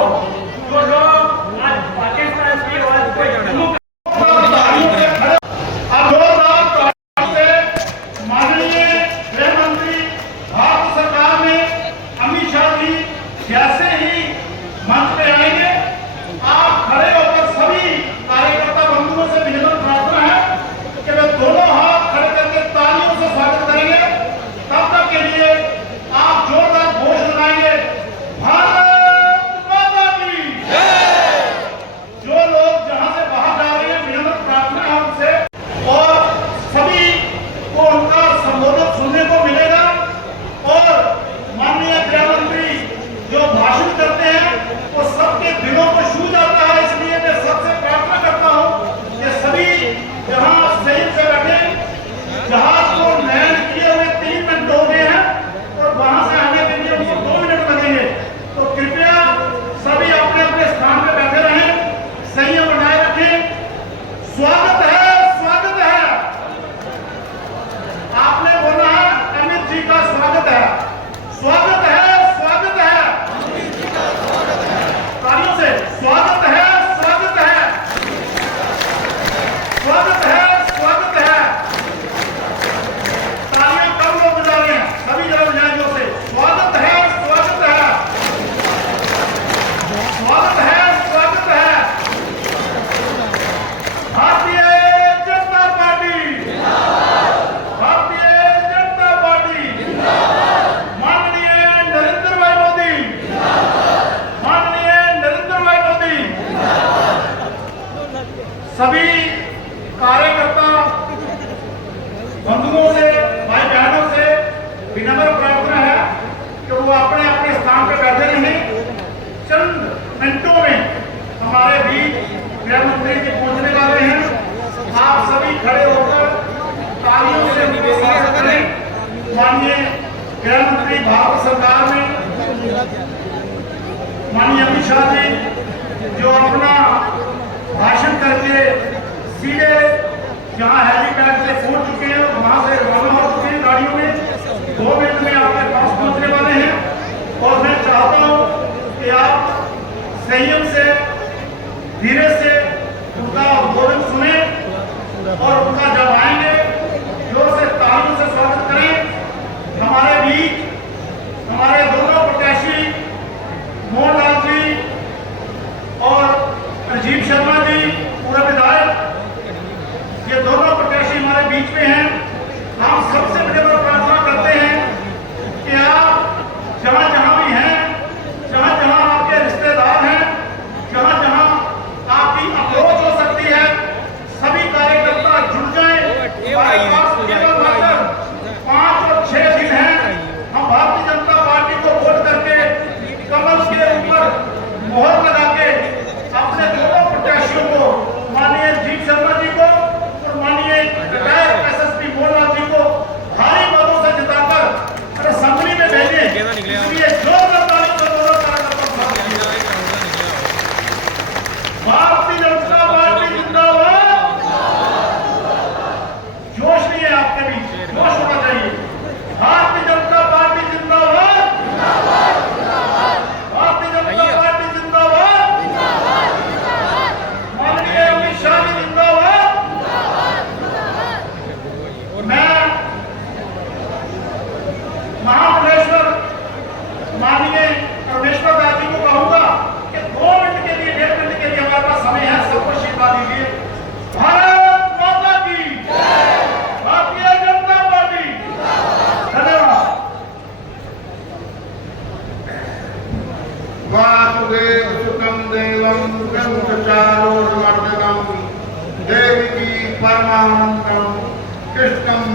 जो लोग आज पाकिस्तान की आवाज को माननीय गृह मंत्री भारत सरकार ने अमित शाह जी जैसे ही मंच पे आएंगे आप खड़े होकर सभी कार्यकर्ता बंधुओं से निवेदन प्रार्थना है कि वे दोनों हाथ खड़े करके तालियों से स्वागत करेंगे। तब तक के लिए आप जोरदार घोष लगाएंगे भारत माता की जय। जो लोग जहां से बाहर जा रहे हैं निवेदन प्रार्थना है उनसे और सभी को उनका संबोधन सुनने को मिलेगा और माननीय गृह मंत्री जो भाषण करते हैं वो सबके दिलों को छू जाता है। इसलिए मैं सबसे प्रार्थना करता हूं कि सभी जहां सही से बैठे, जहाज को लैंड किए हुए 3 मिनट हो गए हैं और वहां से आने के लिए उनको 2 मिनट लगेंगे, तो कृपया सभी अपने अपने स्थान पर बैठे रहें, संयम बनाए रखें। स्वागत है, स्वागत है। आपने बोला है अमित जी का स्वागत है, स्वागत है, स्वागत है। तालियों से स्वागत है, स्वागत है, स्वागत है, स्वागत है। तालियां कम लोग बजा रहे हैं, सभी जगह बजाएं जोर से। स्वागत है, स्वागत है, स्वागत है, स्वागत है। भारतीय जनता पार्टी, भारतीय जनता पार्टी, माननीय नरेंद्र भाई मोदी, माननीय नरेंद्र भाई मोदी। सभी कार्यकर्ता बंधुओं से, भाई बहनों से विनम्र प्रार्थना है कि वो अपने अपने स्थान पर बैठे रहें। चंद मिनटों में हमारे बीच गृह मंत्री जी पहुंचने वाले हैं। आप सभी खड़े होकर तालियों से उनका स्वागत करें। माननीय गृह मंत्री भारत सरकार में माननीय अमित शाह जी जो अपना भाषण करके सीधे जहां हेलीपैड से पहुंच चुके हैं वहां से रवाना हो चुके हैं गाड़ियों में, 2 मिनट में आपके पास पहुंचने वाले हैं। और मैं चाहता हूं कि आप संयम से, धीरे से उनका उद्बोधन सुने और उनका जब आएंगे जोर से तालियों से स्वागत करें। हमारे बीच हमारे दोनों प्रत्याशी मोहनलाल जी और राजीव शर्मा जी पूर्व विधायक, ये दोनों प्रत्याशी हमारे बीच में हैं। हम सबसे विनम्र प्रार्थना करते हैं कि आप जहां जहां भी हैं, जहां जहां आपके रिश्तेदार हैं, जहां जहां आपकी अप्रोच हो सकती है, सभी कार्यकर्ता जुड़ जाएं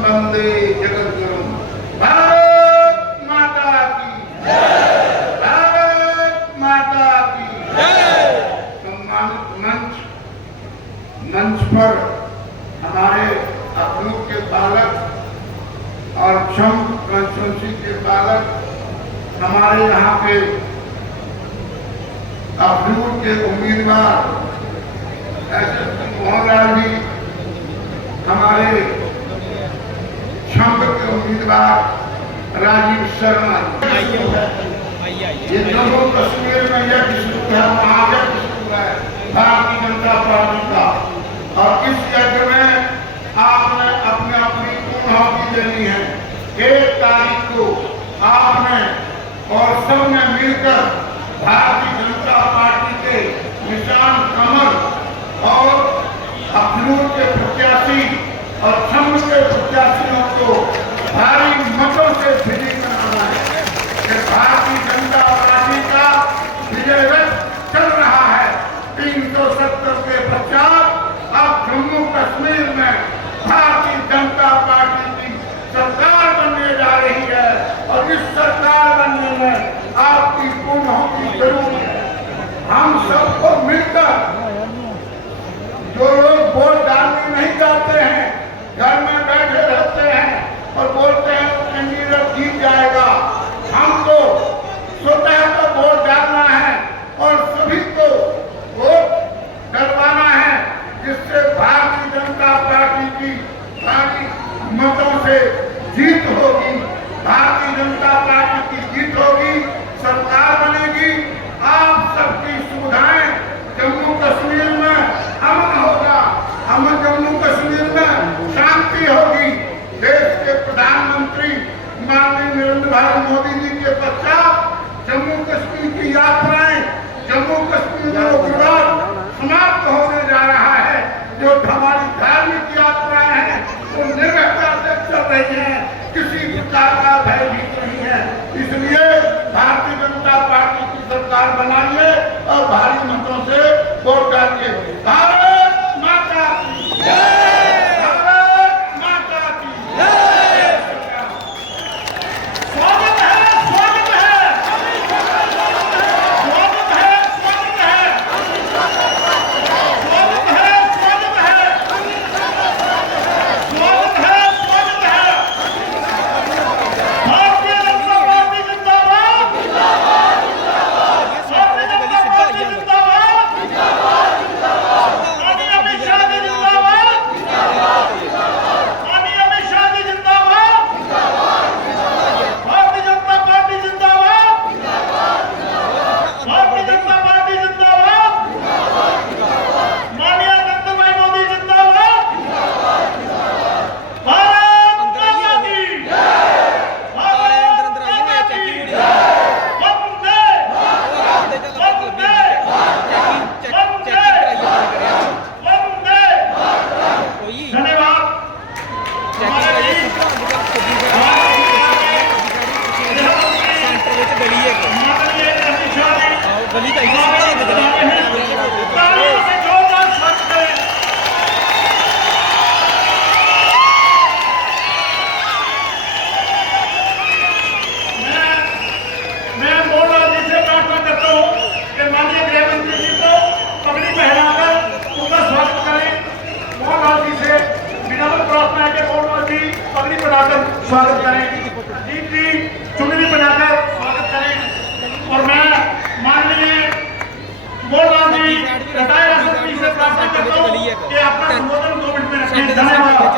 वंदे जगद्गुरुम। भारत माता की जय, भारत माता की जय। सम्मानित मंच पर हमारे अखनूर के बालक और छम कंस्टिट्यूंसी के बालक, हमारे यहाँ पे अखनूर के उम्मीदवार एसएस मोहनलाल जी, हमारे छम के उम्मीदवार राजीव शर्मा। ये जम्मू कश्मीर में यह शुरू है, महायज्ञ शुरू है भारतीय जनता पार्टी का, और इस यज्ञ में आपने अपने अपनी पूर्णाहुति देनी है। 1 तारीख को आपने और सबने मिलकर भारतीय जनता पार्टी के निशान कमल और अखनूर के प्रत्याशी और छम के प्रत्याशियों को भारी मतों से विजयी बनाना है। कि भारतीय जनता पार्टी का विजय रथ चल रहा है। 370 के पश्चात अब जम्मू कश्मीर में भारतीय जनता पार्टी की सरकार बनने जा रही है, और इस सरकार बनने में आपकी पूर्णाहुति जरूरी है। हम सबको मिलकर, जो लोग वोट डालने नहीं जाते हैं, घर में बैठे रहते हैं और बोलते हैं कैंडिडेट जीत जाएगा, हमको स्वतः को वोट डालना है और सभी को वोट डलवाना है, जिससे भारतीय जनता पार्टी की भारी मतों से जीत होगी। भारतीय जनता पार्टी की जीत होगी, सरकार बनेगी, आप सबकी सुविधाएं जम्मू कश्मीर में अमन होगा, अमन जम्मू कश्मीर में शांति होगी। देश के प्रधानमंत्री माननीय नरेंद्र भाई मोदी जी के पश्चात जम्मू कश्मीर की यात्राएं, जम्मू कश्मीर में विवाद समाप्त होने जा रहा है। जो हमारी धार्मिक यात्राएं हैं वो निर्भयता से चल रही हैं, किसी प्रकार का भयभीत नहीं है। इसलिए भारतीय जनता पार्टी की सरकार बनाइए और भारी मतों से वोट डालिए। भारत माता की जय, भारत माता की जय। स्वागत है, स्वागत है, स्वागत है, स्वागत है, स्वागत है, स्वागत है, स्वागत है, स्वागत है। भारतीय जनता पार्टी जिंदाबाद, भारतीय जनता पार्टी जिंदाबाद, माननीय अमित शाह जी जिंदाबाद, माननीय अमित शाह जी जिंदाबाद, भारतीय जनता पार्टी जिंदाबाद, भारतीय जनता पार्टी जिंदाबाद, माननीय नरेंद्र भाई मोदी जिंदाबाद, भारत माता की जय, भारत माता की जय, वंदे वंदे वंदे वंदे। धन्यवाद। हमारे माननीय अमित शाह जी तालियों से जोरदार स्वागत करें। मैं मोहनलाल जी से प्रार्थना करता हूँ कि माननीय गृह मंत्री जी को पगड़ी पहनाकर उनका स्वागत करें। मोहनलाल जी से विनम्र प्रार्थना है कि मोहनलाल जी पगड़ी पहनाकर स्वागत करें, अजीत जी चुनरी पहनाकर स्वागत करें। और मैं माननीय मोहनलाल जी रिटायर एसएसपी से प्रार्थना करता हूँ कि आपका संबोधन 2 मिनट में रखें। धन्यवाद।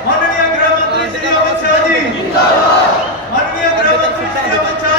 माननीय गृह मंत्री श्री अमित शाह जी, माननीय गृह मंत्री श्री अमित शाह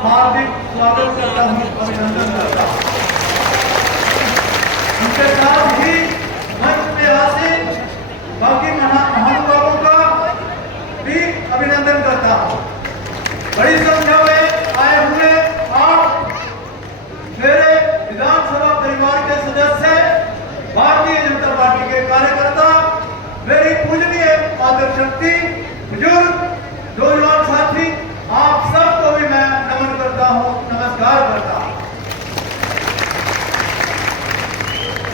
हार्दिक स्वागत करता हूं, अभिनंदन करता हूं। उनके साथ ही मंच पे आसीन बाकी महानुभावों का भी अभिनंदन करता हूं। बड़ी संख्या में आए हुए आप मेरे विधानसभा परिवार के सदस्य, भारतीय जनता पार्टी के कार्यकर्ता, मेरी पूजनीय मातृशक्ति, बुजुर्ग, नौजवान साथी, आप सबको भी मैं नमन करता हूं, नमस्कार करता हूं।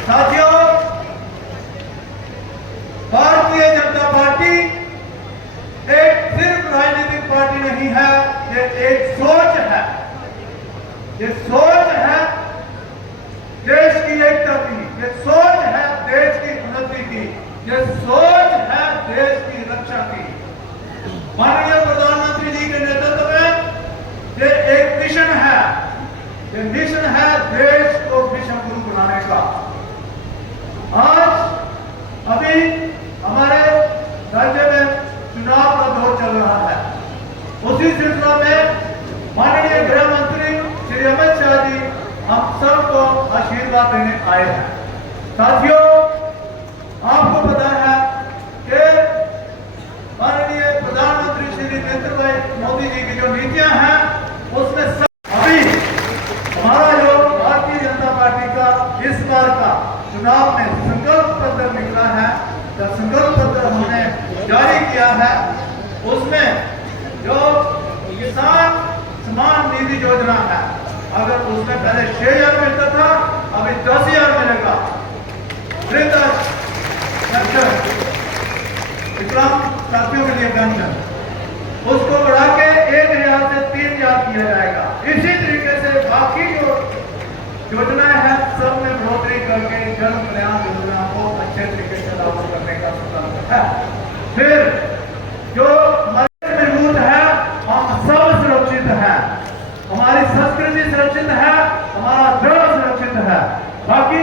साथियों, भारतीय जनता पार्टी एक सिर्फ राजनीतिक पार्टी नहीं है, ये एक सोच है। ये सोच है देश की एकता की, ये सोच है देश की उन्नति की, ये सोच है देश की रक्षा की। माननीय प्रधानमंत्री जी के नेतृत्व में ये एक मिशन है, ये मिशन है देश को मिशन गुरु बनाने का। आज अभी हमारे राज्य में चुनाव का दौर चल रहा है। उसी सिलसिले में माननीय गृह मंत्री श्री अमित शाह जी हम सबको आशीर्वाद देने आए हैं। साथियों, आपको पता है कि माननीय प्रधानमंत्री श्री नरेंद्र भाई मोदी जी की जो नीतियां हैं उसमें अभी हमारा जो भारतीय जनता पार्टी का इस बार का चुनाव में संकल्प पत्र निकला है, जो संकल्प पत्र हमने जारी किया है, उसमें जो किसान सम्मान निधि योजना है, अगर उसमें पहले 6,000 मिलता था, अभी 10,000 मिलेगा। विकलांग साथियों के लिए पेंशन उसको बढ़ा के 1,000 से 3,000 किया जाएगा। इसी तरीके से बाकी जो योजनाएं हैं सब में बढ़ोतरी करके जन कल्याण योजना को अच्छे तरीके से लागू करने का संकल्प है। फिर जो हमारे मजबूत है, हम सब सुरक्षित हैं, हमारी संस्कृति सुरक्षित है, हमारा धर्म सुरक्षित है। बाकी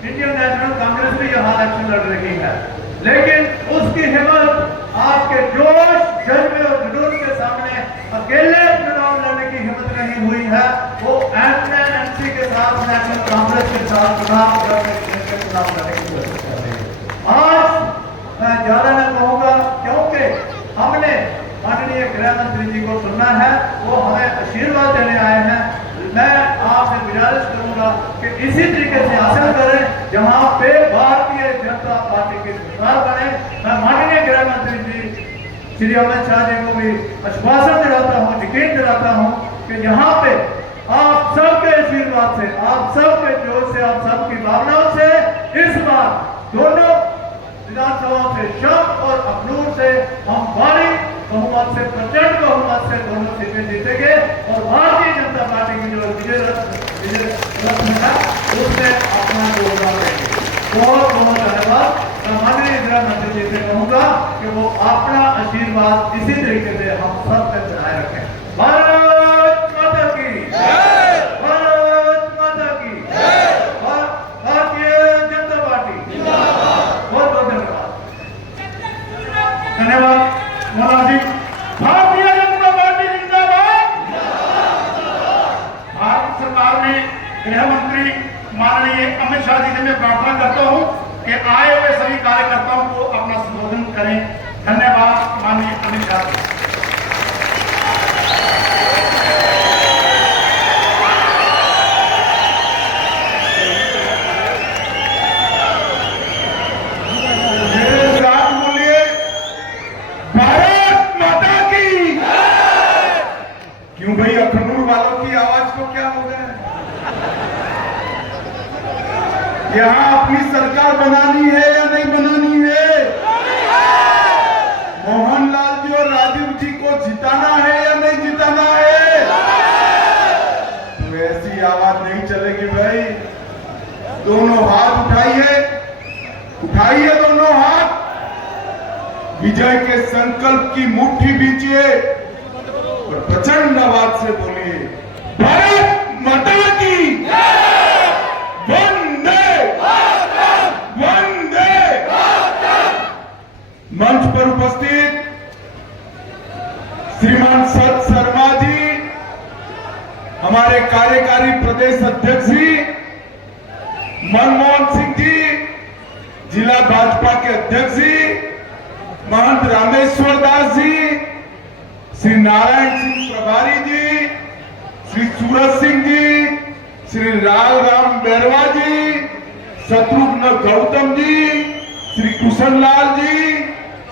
इंडियन नेशनल कांग्रेस भी यहाँ इलेक्शन लड़ रही है, लेकिन उसकी हिम्मत आपके जोश, जज्बे और जुनून के सामने अकेले चुनाव लड़ने की हिम्मत नहीं हुई है। वो एनसी के साथ, नेशनल कांग्रेस के साथ चुनाव लड़ने की कोशिश कर रही है। आज मैं ज्यादा न कहूंगा, क्योंकि हमने माननीय गृह मंत्री जी को सुनना है, वो हमें आशीर्वाद देने आए हैं। मैं आपसे गुजारिश करूंगा कि इसी तरीके से हासिल करें जहां पे भारतीय जनता पार्टी की सरकार बने। मैं माननीय गृह मंत्री जी श्री अमित शाह जी को भी आश्वासन दिलाता हूं, यकीन दिलाता हूं कि यहाँ पे आप सबके आशीर्वाद से, आप सबके जोश से, आप सबकी भावनाओं से इस बार दोनों विधानसभाओं से, शम और अखनूर से हम भारी बहुमत से, प्रचंड बहुमत से दोनों सीटें जीतेंगे और भारतीय जनता पार्टी की जो विजय रथ है उसमें अपना योगदान देंगे। बहुत बहुत धन्यवाद। मैं माननीय गृह मंत्री जी से कहूंगा कि वो अपना आशीर्वाद इसी तरीके से हम सब में बनाए रखें। भारत माता की जय, भारत माता की जय, भारतीय जनता पार्टी जिंदाबाद। बहुत बहुत धन्यवाद। धन्यवाद मौलाना जी। भारतीय जनता पार्टी जिंदाबाद। भारत सरकार में गृह मंत्री माननीय अमित शाह जी से मैं प्रार्थना करता हूं कि आए हुए सभी कार्यकर्ताओं को अपना संबोधन करें। धन्यवाद माननीय अमित शाह जी। बोलिए भारत माता की। क्यों भाई, अखनूर वालों की आवाज को क्या हो गया? यहाँ अपनी सरकार बनानी है या नहीं बनानी है? मोहनलाल जी और राजीव जी को जिताना है या नहीं जिताना है? तो ऐसी आवाज नहीं चलेगी भाई। दोनों हाथ उठाइए, उठाइए दोनों हाथ, विजय के संकल्प की मुट्ठी बीचिए और प्रचंड आवाज से बोलिए भारत माता की वंदे वंदे। मंच पर उपस्थित श्रीमान सत शर्मा जी, हमारे कार्यकारी प्रदेश अध्यक्ष जी मनमोहन सिंह जी, जिला भाजपा के अध्यक्ष जी महंत रामेश्वर दास जी, श्री नारायण सिंह प्रभारी जी, श्री सूरज सिंह जी, श्री लाल राम बैरवा जी, शत्रुघ्न गौतम जी, श्री कुशन लाल जी,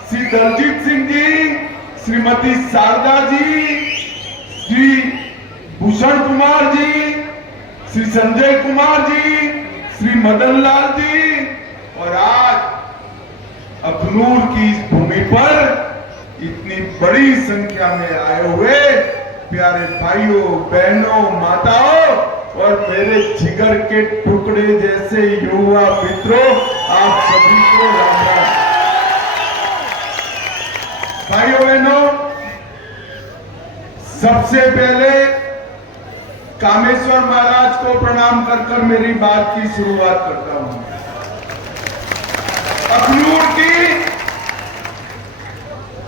श्री दलजीत सिंह जी, श्रीमती शारदा जी, श्री भूषण कुमार जी, श्री संजय कुमार जी, श्री मदन लाल जी, और आज अखनूर की इस भूमि पर इतनी बड़ी संख्या में आए हुए प्यारे भाइयों, बहनों, माताओं और मेरे जिगर के टुकड़े जैसे युवा मित्रों, आप सभी को राम राम। भाइयों बहनों, सबसे पहले कामेश्वर महाराज को प्रणाम कर मेरी बात की शुरुआत करता हूं। अखनूर की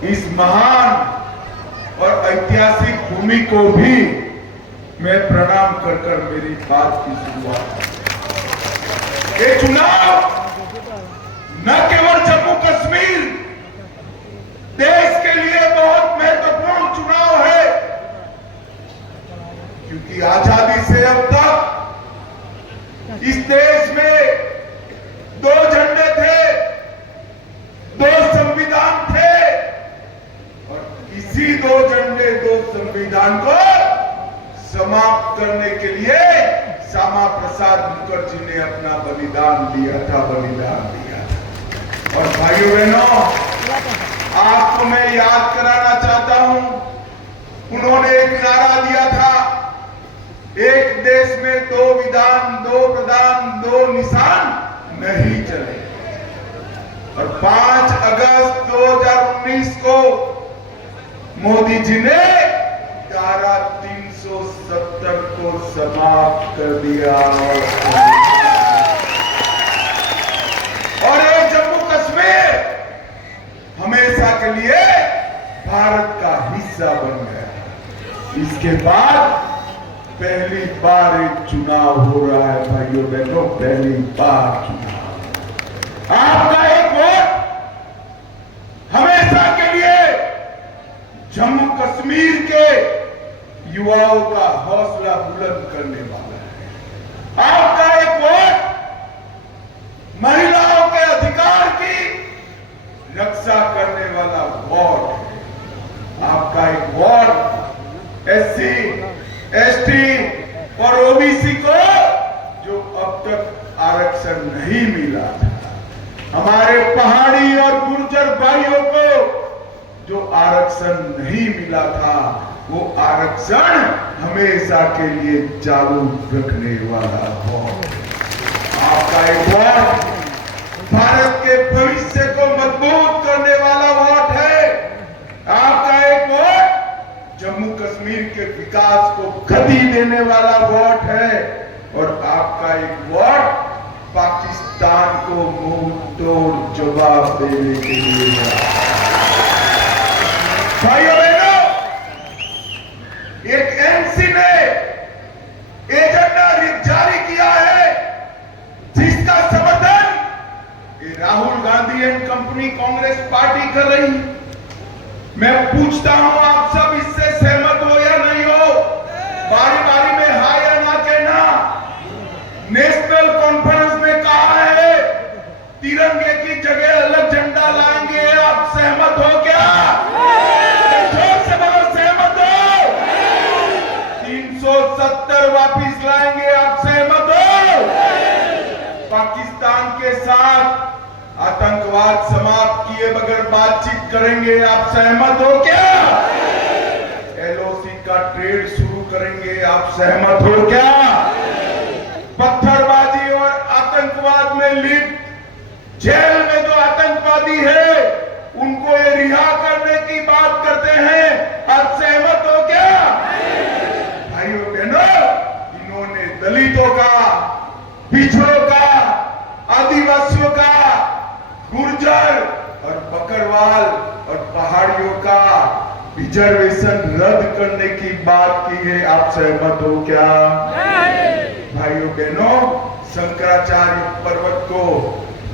इस महान और ऐतिहासिक भूमि को भी मैं प्रणाम कर मेरी बात की शुरुआत। ये चुनाव न केवल जम्मू कश्मीर देश के लिए बहुत महत्वपूर्ण चुनाव है, क्योंकि आजादी से अब तक इस देश में दो झंडे थे, दो संविधान थे, और इसी दो झंडे, दो संविधान को समाप्त करने के लिए श्यामा प्रसाद मुखर्जी ने अपना बलिदान दिया था। और भाइयों बहनों, आपको मैं याद कराना चाहता हूं, उन्होंने एक नारा दिया था, एक देश में दो विधान, दो प्रधान, दो निशान नहीं चले। और 5 अगस्त 2019 को मोदी जी ने धारा 370 को समाप्त कर दिया और ये जम्मू कश्मीर हमेशा के लिए भारत का हिस्सा बन गया। इसके बाद पहली बार एक चुनाव हो रहा है भाइयों बहनों, पहली बार चुनाव। आपका एक वोट हमेशा के लिए जम्मू कश्मीर के युवाओं का हौसला बुलंद करने वाला है। आपका एक वोट महिलाओं के अधिकार की रक्षा करने वाला वोट है। आपका एक वोट SC, ST और OBC को, जो अब तक आरक्षण नहीं मिला था, हमारे पहाड़ी और गुर्जर भाइयों को जो आरक्षण नहीं मिला था, वो आरक्षण हमेशा के लिए चालू रखने वाला वोट। आपका एक वोट भारत के भविष्य को मजबूत करने वाला वोट है। आपका एक वोट जम्मू कश्मीर के विकास को गति देने वाला वोट है। और आपका एक वोट पाकिस्तान को मुंह तोड़ जवाब देने के लिए। भाइयों बहनों, एक एमसी ने एजेंडा जारी किया है जिसका समर्थन Rahul Gandhi and company Congress party कर रही। मैं पूछता हूं, आप सब इससे सहमत हो या नहीं हो? बारी बारी में हाँ या ना कहना। नेशनल कॉन्फ्रेंस में कहा है तिरंगे की जगह अलग झंडा लाएंगे, आप सहमत हो क्या? जोर से बोलो, सहमत हो? 370 वापिस लाएंगे, आप सहमत हो? पाकिस्तान के साथ आतंकवाद समाप्त किए बगैर बातचीत करेंगे, आप सहमत हो क्या? LOC का ट्रेड शुरू करेंगे, आप सहमत हो क्या? पत्थरबाजी और आतंकवाद में लिप्त जेल में जो आतंकवादी है उनको ये रिहा करने की बात करते हैं, आप सहमत हो क्या? भाइयों बहनों, इन्होंने दलितों का, पिछड़ों का, आदिवासियों का, गुर्जर और बकरवाल और पहाड़ियों का रिजर्वेशन रद्द करने की बात की है, आप सहमत हो क्या? भाइयों बहनों, शंकराचार्य पर्वत को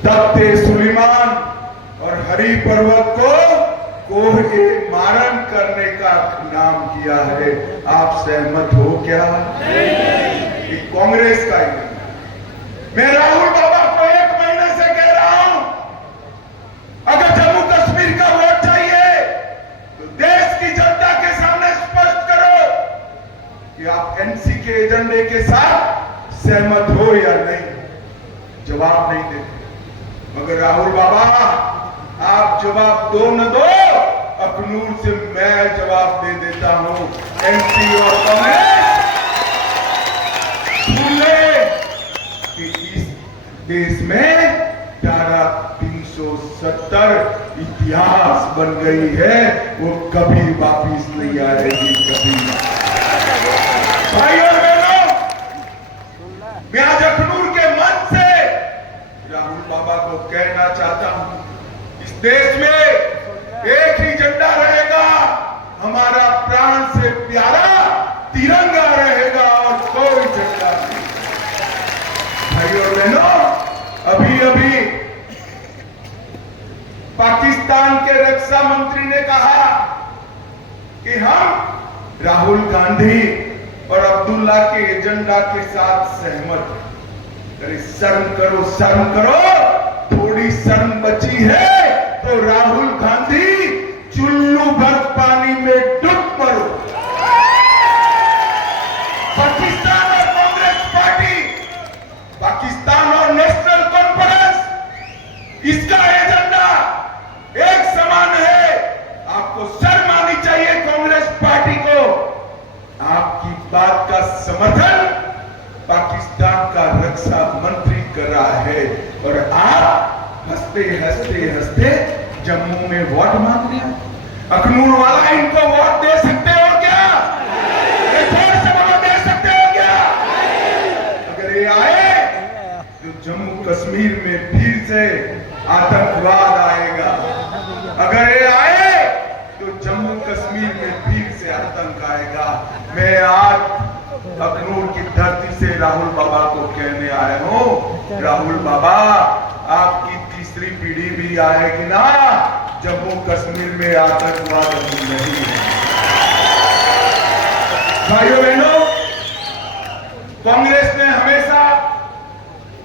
तख्ते सुलेमान और हरि पर्वत को कोह के मारण करने का नाम किया है, आप सहमत हो क्या? ये कांग्रेस का ही। मैं राहुल बाबा को 1 महीने से कह रहा हूं, अगर जम्मू कश्मीर का वोट चाहिए तो देश की जनता के सामने स्पष्ट करो कि आप एनसी के एजेंडे के साथ सहमत हो या नहीं। जवाब नहीं देते, मगर राहुल बाबा आप जवाब दो न दो, अखनूर से मैं जवाब दे देता हूं। एनसी और कांग्रेस सुन ले कि इस देश में धारा 370 इतिहास बन गई है, वो कभी वापिस नहीं आएगी, कभी। भाई और बहनों, मैं आज अखनूर के मन से राहुल बाबा को कहना चाहता हूं, इस देश में एक ही झंडा रहेगा, हमारा प्राण से प्यारा तिरंगा रहेगा और कोई झंडा नहीं। भाइयों और बहनों, अभी अभी पाकिस्तान के रक्षा मंत्री ने कहा कि हम राहुल गांधी और अब्दुल्ला के एजेंडा के साथ सहमत हैं। अरे शर्म करो, शर्म करो, थोड़ी शर्म बची है तो राहुल गांधी चुल्लू भर पानी में डूब मरो। पाकिस्तान और कांग्रेस पार्टी, पाकिस्तान और नेशनल कॉन्फ्रेंस, इसका एजेंडा एक समान है। आपको शर्म आनी चाहिए कांग्रेस पार्टी को। आपकी बात का समर्थन पाकिस्तान का रक्षा मंत्री कर रहा है और आप हंसते हंसते हंसते जम्मू में वोट मांग लिया। अखनूर वाला इनको वोट दे सकते हो क्या? जोर से बोलो, दे सकते हो क्या? अगर ये आए तो जम्मू कश्मीर में फिर से आतंकवाद आएगा। अगर ये आए तो जम्मू कश्मीर में फिर से आतंक आएगा। मैं आज अखनूर की धरती से राहुल बाबा को कहने आया हूं, राहुल बाबा आपकी तीसरी पीढ़ी भी आएगी ना, जम्मू कश्मीर में आतंकवाद नहीं है। भाइयों बहनों, कांग्रेस ने हमेशा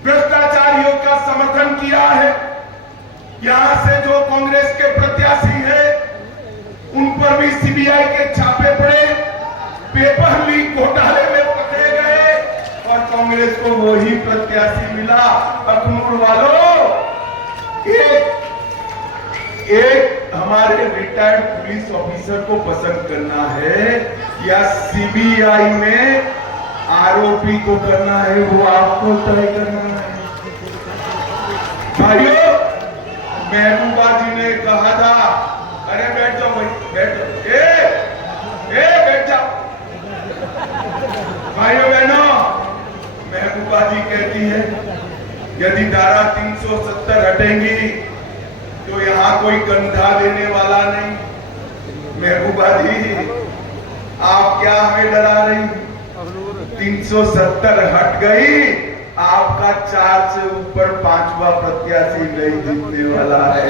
भ्रष्टाचारियों का समर्थन किया है। यहां से जो कांग्रेस के प्रत्याशी हैं, उन पर भी सीबीआई के छापे पड़े, पेपर लीक घोटाले में पकड़े गए और कांग्रेस को वही प्रत्याशी मिला। अखनूर वालों, एक हमारे रिटायर्ड पुलिस ऑफिसर को पसंद करना है या सीबीआई में आरोपी को करना है, वो आपको तय करना है। भाइयों, महबूबा जी ने कहा था, अरे बैठ जाओ भाई, बैठ जाओ, बैठ जाओ। भाइयों बहनों, महबूबा जी कहती है यदि धारा 370 हटेंगी तो यहां कोई कंधा देने वाला नहीं। महबूबा जी, आप क्या हमें डरा रही? 370 हट गई, आपका 4 से ऊपर 5वां प्रत्याशी नहीं जीतने वाला है।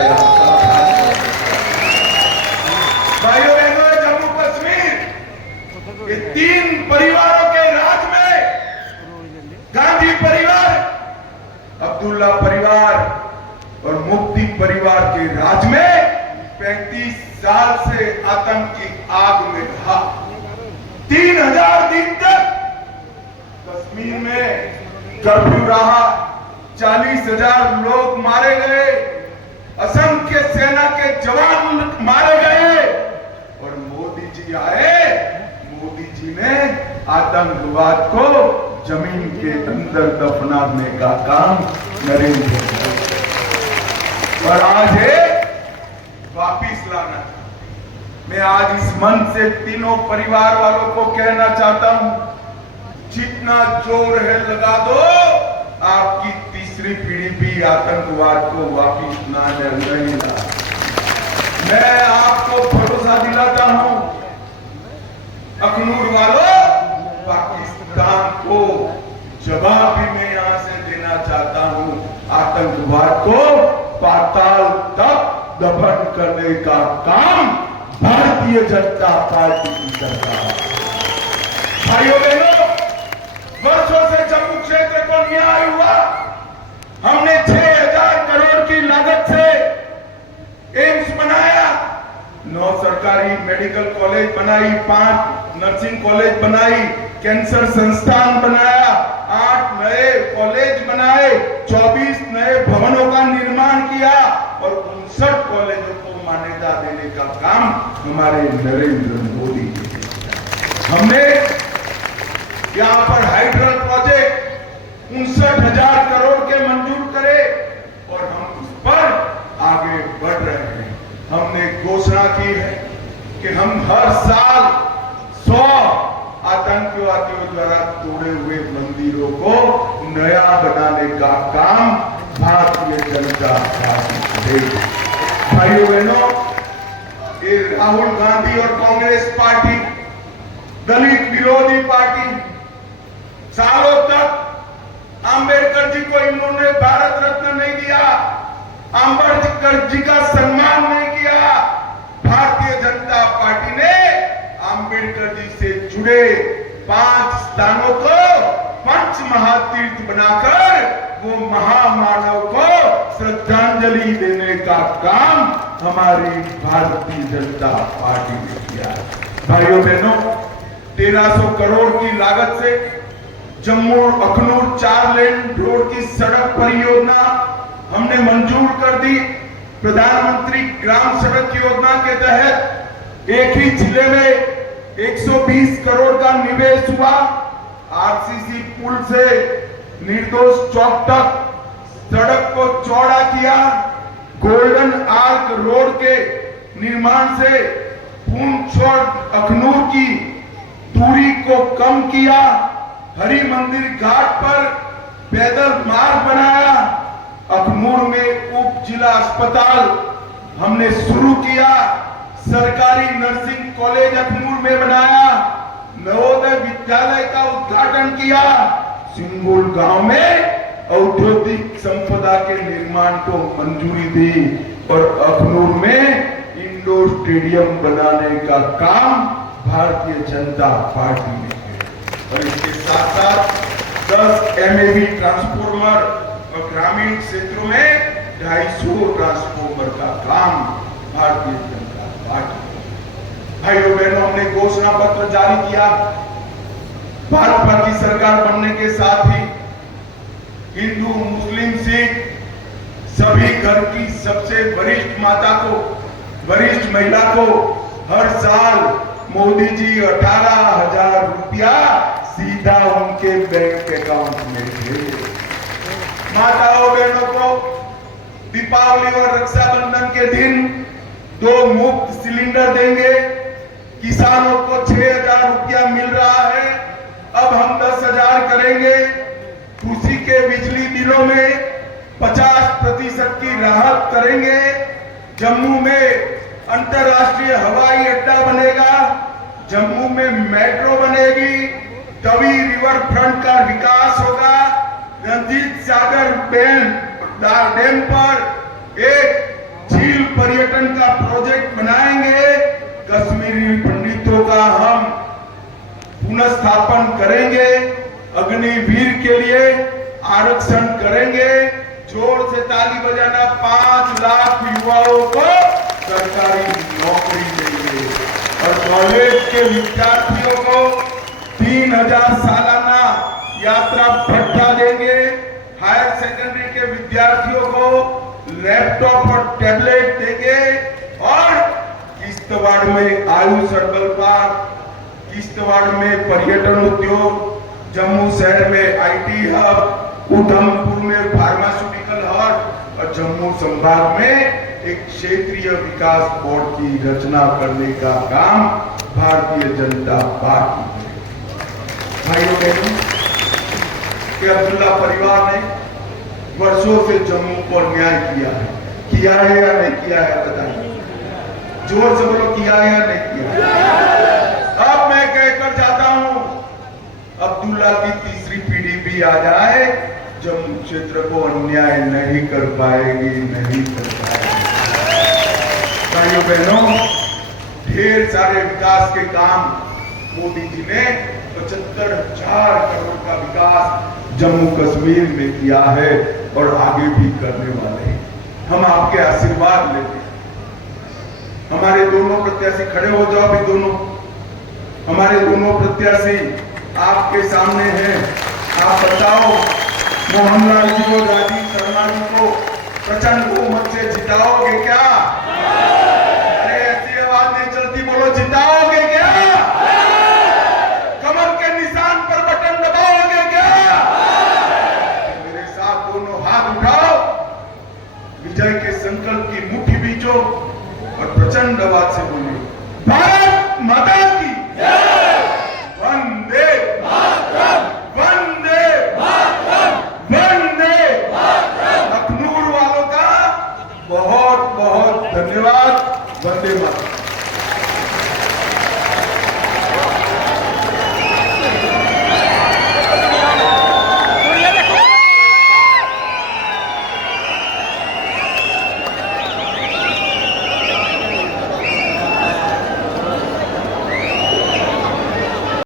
भाइयों बहनों, जम्मू कश्मीर ये 3 परिवारों के राज में, गांधी परिवार, अब्दुल्ला परिवार और मुफ्ती परिवार के राज में 35 साल से आतंक की आग में रहा। 3000 दिन तक कश्मीर में कर्फ्यू रहा, 40,000 लोग मारे गए, असंख्य सेना के जवान मारे गए और मोदी जी आए। मोदी जी ने आतंकवाद को जमीन के अंदर दफनाने का काम नरेंद्र मोदी और आज है वापिस लाना। मैं आज इस मन से तीनों परिवार वालों को कहना चाहता हूं, जितना जोर है लगा दो, आपकी तीसरी पीढ़ी भी आतंकवाद को वापिस नहीं ला। मैं आपको भरोसा दिलाता हूं, अखनूर वालों, पाकिस्तान को जवाब भी मैं यहां से देना चाहता हूं। आतंकवाद को पाताल तक दफन करने का काम भारतीय जनता पार्टी की सरकार। भाइयों बहनों, वर्षों से जम्मू क्षेत्र को न्याय हुआ। हमने 6000 करोड़ की लागत से एम्स बनाया, 9 सरकारी मेडिकल कॉलेज बनाई, 5 नर्सिंग कॉलेज बनाई, कैंसर संस्थान बनाया, 8 नए कॉलेज बनाए, 24 नए भवनों का निर्माण किया और 59 कॉलेजों को मान्यता देने का काम हमारे नरेंद्र मोदी जी ने किया। हमने यहां पर हाइड्रल प्रोजेक्ट 59,000 करोड़ के मंजूर करे और हम उस पर आगे बढ़ रहे हैं। हमने घोषणा की है कि हम हर साल 100 आतंकवादियों द्वारा तोड़े हुए मंदिरों को नया बनाने का काम भारतीय जनता पार्टी करेगी। भाइयों बहनों, ये राहुल गांधी और कांग्रेस पार्टी दलित विरोधी पार्टी, सालों तक अंबेडकर जी को इन्होंने भारत रत्न नहीं दिया, अंबेडकर जी का सम्मान नहीं किया। भारतीय जनता पार्टी ने अंबेडकर जी से जुड़े 5 स्थानों को पंच महातीर्थ बनाकर वो महामानव को श्रद्धांजलि देने का काम हमारी भारतीय जनता पार्टी ने किया। भाइयों बहनों, 1300 करोड़ की लागत से जम्मू अखनूर 4 लेन रोड की सड़क परियोजना हमने मंजूर कर दी। प्रधानमंत्री ग्राम सड़क योजना के तहत एक ही जिले में 120 करोड़ का निवेश हुआ। आरसीसी पुल से निर्दोष चौक तक सड़क को चौड़ा किया। गोल्डन आर्क रोड के निर्माण से पूंछ अखनूर की दूरी को कम किया। हरि मंदिर घाट पर पैदल मार्ग बनाया। अखनूर में उप जिला अस्पताल हमने शुरू किया। सरकारी नर्सिंग कॉलेज अखनूर में बनाया। नवोदय विद्यालय का उद्घाटन किया। सिंगुल गांव में औद्योगिक संपदा के निर्माण को मंजूरी दी और अखनूर में इंडोर स्टेडियम बनाने का काम भारतीय जनता पार्टी ने किया। और इसके साथ साथ 10 MAV ट्रांसफॉर्मर और ग्रामीण क्षेत्रों में 250 ट्रांसफॉर्मर का काम भारतीय जनता पार्टी। भाइयों बहनों, हमने घोषणा पत्र जारी किया। भाजपा की सरकार बनने के साथ ही हिंदू, मुस्लिम, सिख सभी घर की सबसे वरिष्ठ माता को, वरिष्ठ महिला को हर साल मोदी जी 18,000 रुपया सीधा उनके बैंक अकाउंट में भेजे। माताओं बहनों को दीपावली और रक्षाबंधन के दिन 2 मुफ्त सिलेंडर देंगे। किसानों को 6,000 रुपया मिल रहा है, अब हम 10,000 करेंगे। कृषि के बिजली बिलों में 50% की राहत करेंगे। जम्मू में अंतरराष्ट्रीय हवाई अड्डा बनेगा। जम्मू में मेट्रो बनेगी। तवी रिवर फ्रंट का विकास होगा। रंजीत सागर डैम पर एक झील पर्यटन का प्रोजेक्ट बनाएंगे। कश्मीरी पंडितों का हम पुनर्स्थापन करेंगे। अग्निवीर के लिए आरक्षण करेंगे। जोर से ताली बजाना। 5 लाख युवाओं को सरकारी नौकरी देंगे और कॉलेज के विद्यार्थियों को 3,000 सालाना यात्रा भत्ता देंगे। हायर सेकेंडरी के विद्यार्थियों को लैपटॉप और टैबलेट देंगे और किश्तवाड़ में आयुष हर्बल पार्क, किश्तवाड़ में पर्यटन उद्योग, जम्मू शहर में IT हब, उधमपुर में फार्मास्यूटिकल हब और जम्मू संभाग में एक क्षेत्रीय विकास बोर्ड की रचना करने का काम भारतीय जनता पार्टी करेगी। भाइयों बहनों, कि अब्दुल्ला परिवार ने वर्षों से जम्मू को न्याय किया है या नहीं किया है बताइए। जोर से बोलो, किया या नहीं किया? अब मैं कहकर जाता हूं, अब्दुल्ला की तीसरी पीढ़ी भी आ जाए, जम्मू क्षेत्र को अन्याय नहीं कर पाएगी, नहीं कर पाएगी। भाइयों बहनों, ढेर सारे विकास के काम मोदी जी ने 75,000 करोड़ का विकास जम्मू कश्मीर में किया है और आगे भी करने वाले हैं। हम आपके आशीर्वाद लेते हैं। हमारे दोनों प्रत्याशी खड़े हो जाओ अभी दोनों। हमारे दोनों प्रत्याशी आपके सामने हैं। आप बताओ, मोहनलाल जी को, राजीव शर्मा जी को प्रचंड बहुमत से जिताओगे क्या? अरे ऐसी आवाज नहीं चलती, बोलो जिताओगे क्या? कमर के निशान पर बटन दबाओगे क्या? मेरे साथ दोनों हाथ उठाओ, विजय के संकल्प की मुट्ठी बीचो और प्रचंड आवाज से बोलो, भारत माता की जय, वंदे मातरम, वंदे मातरम, वंदे मातरम। अखनूर वालों का बहुत बहुत धन्यवाद। वंदे मातरम।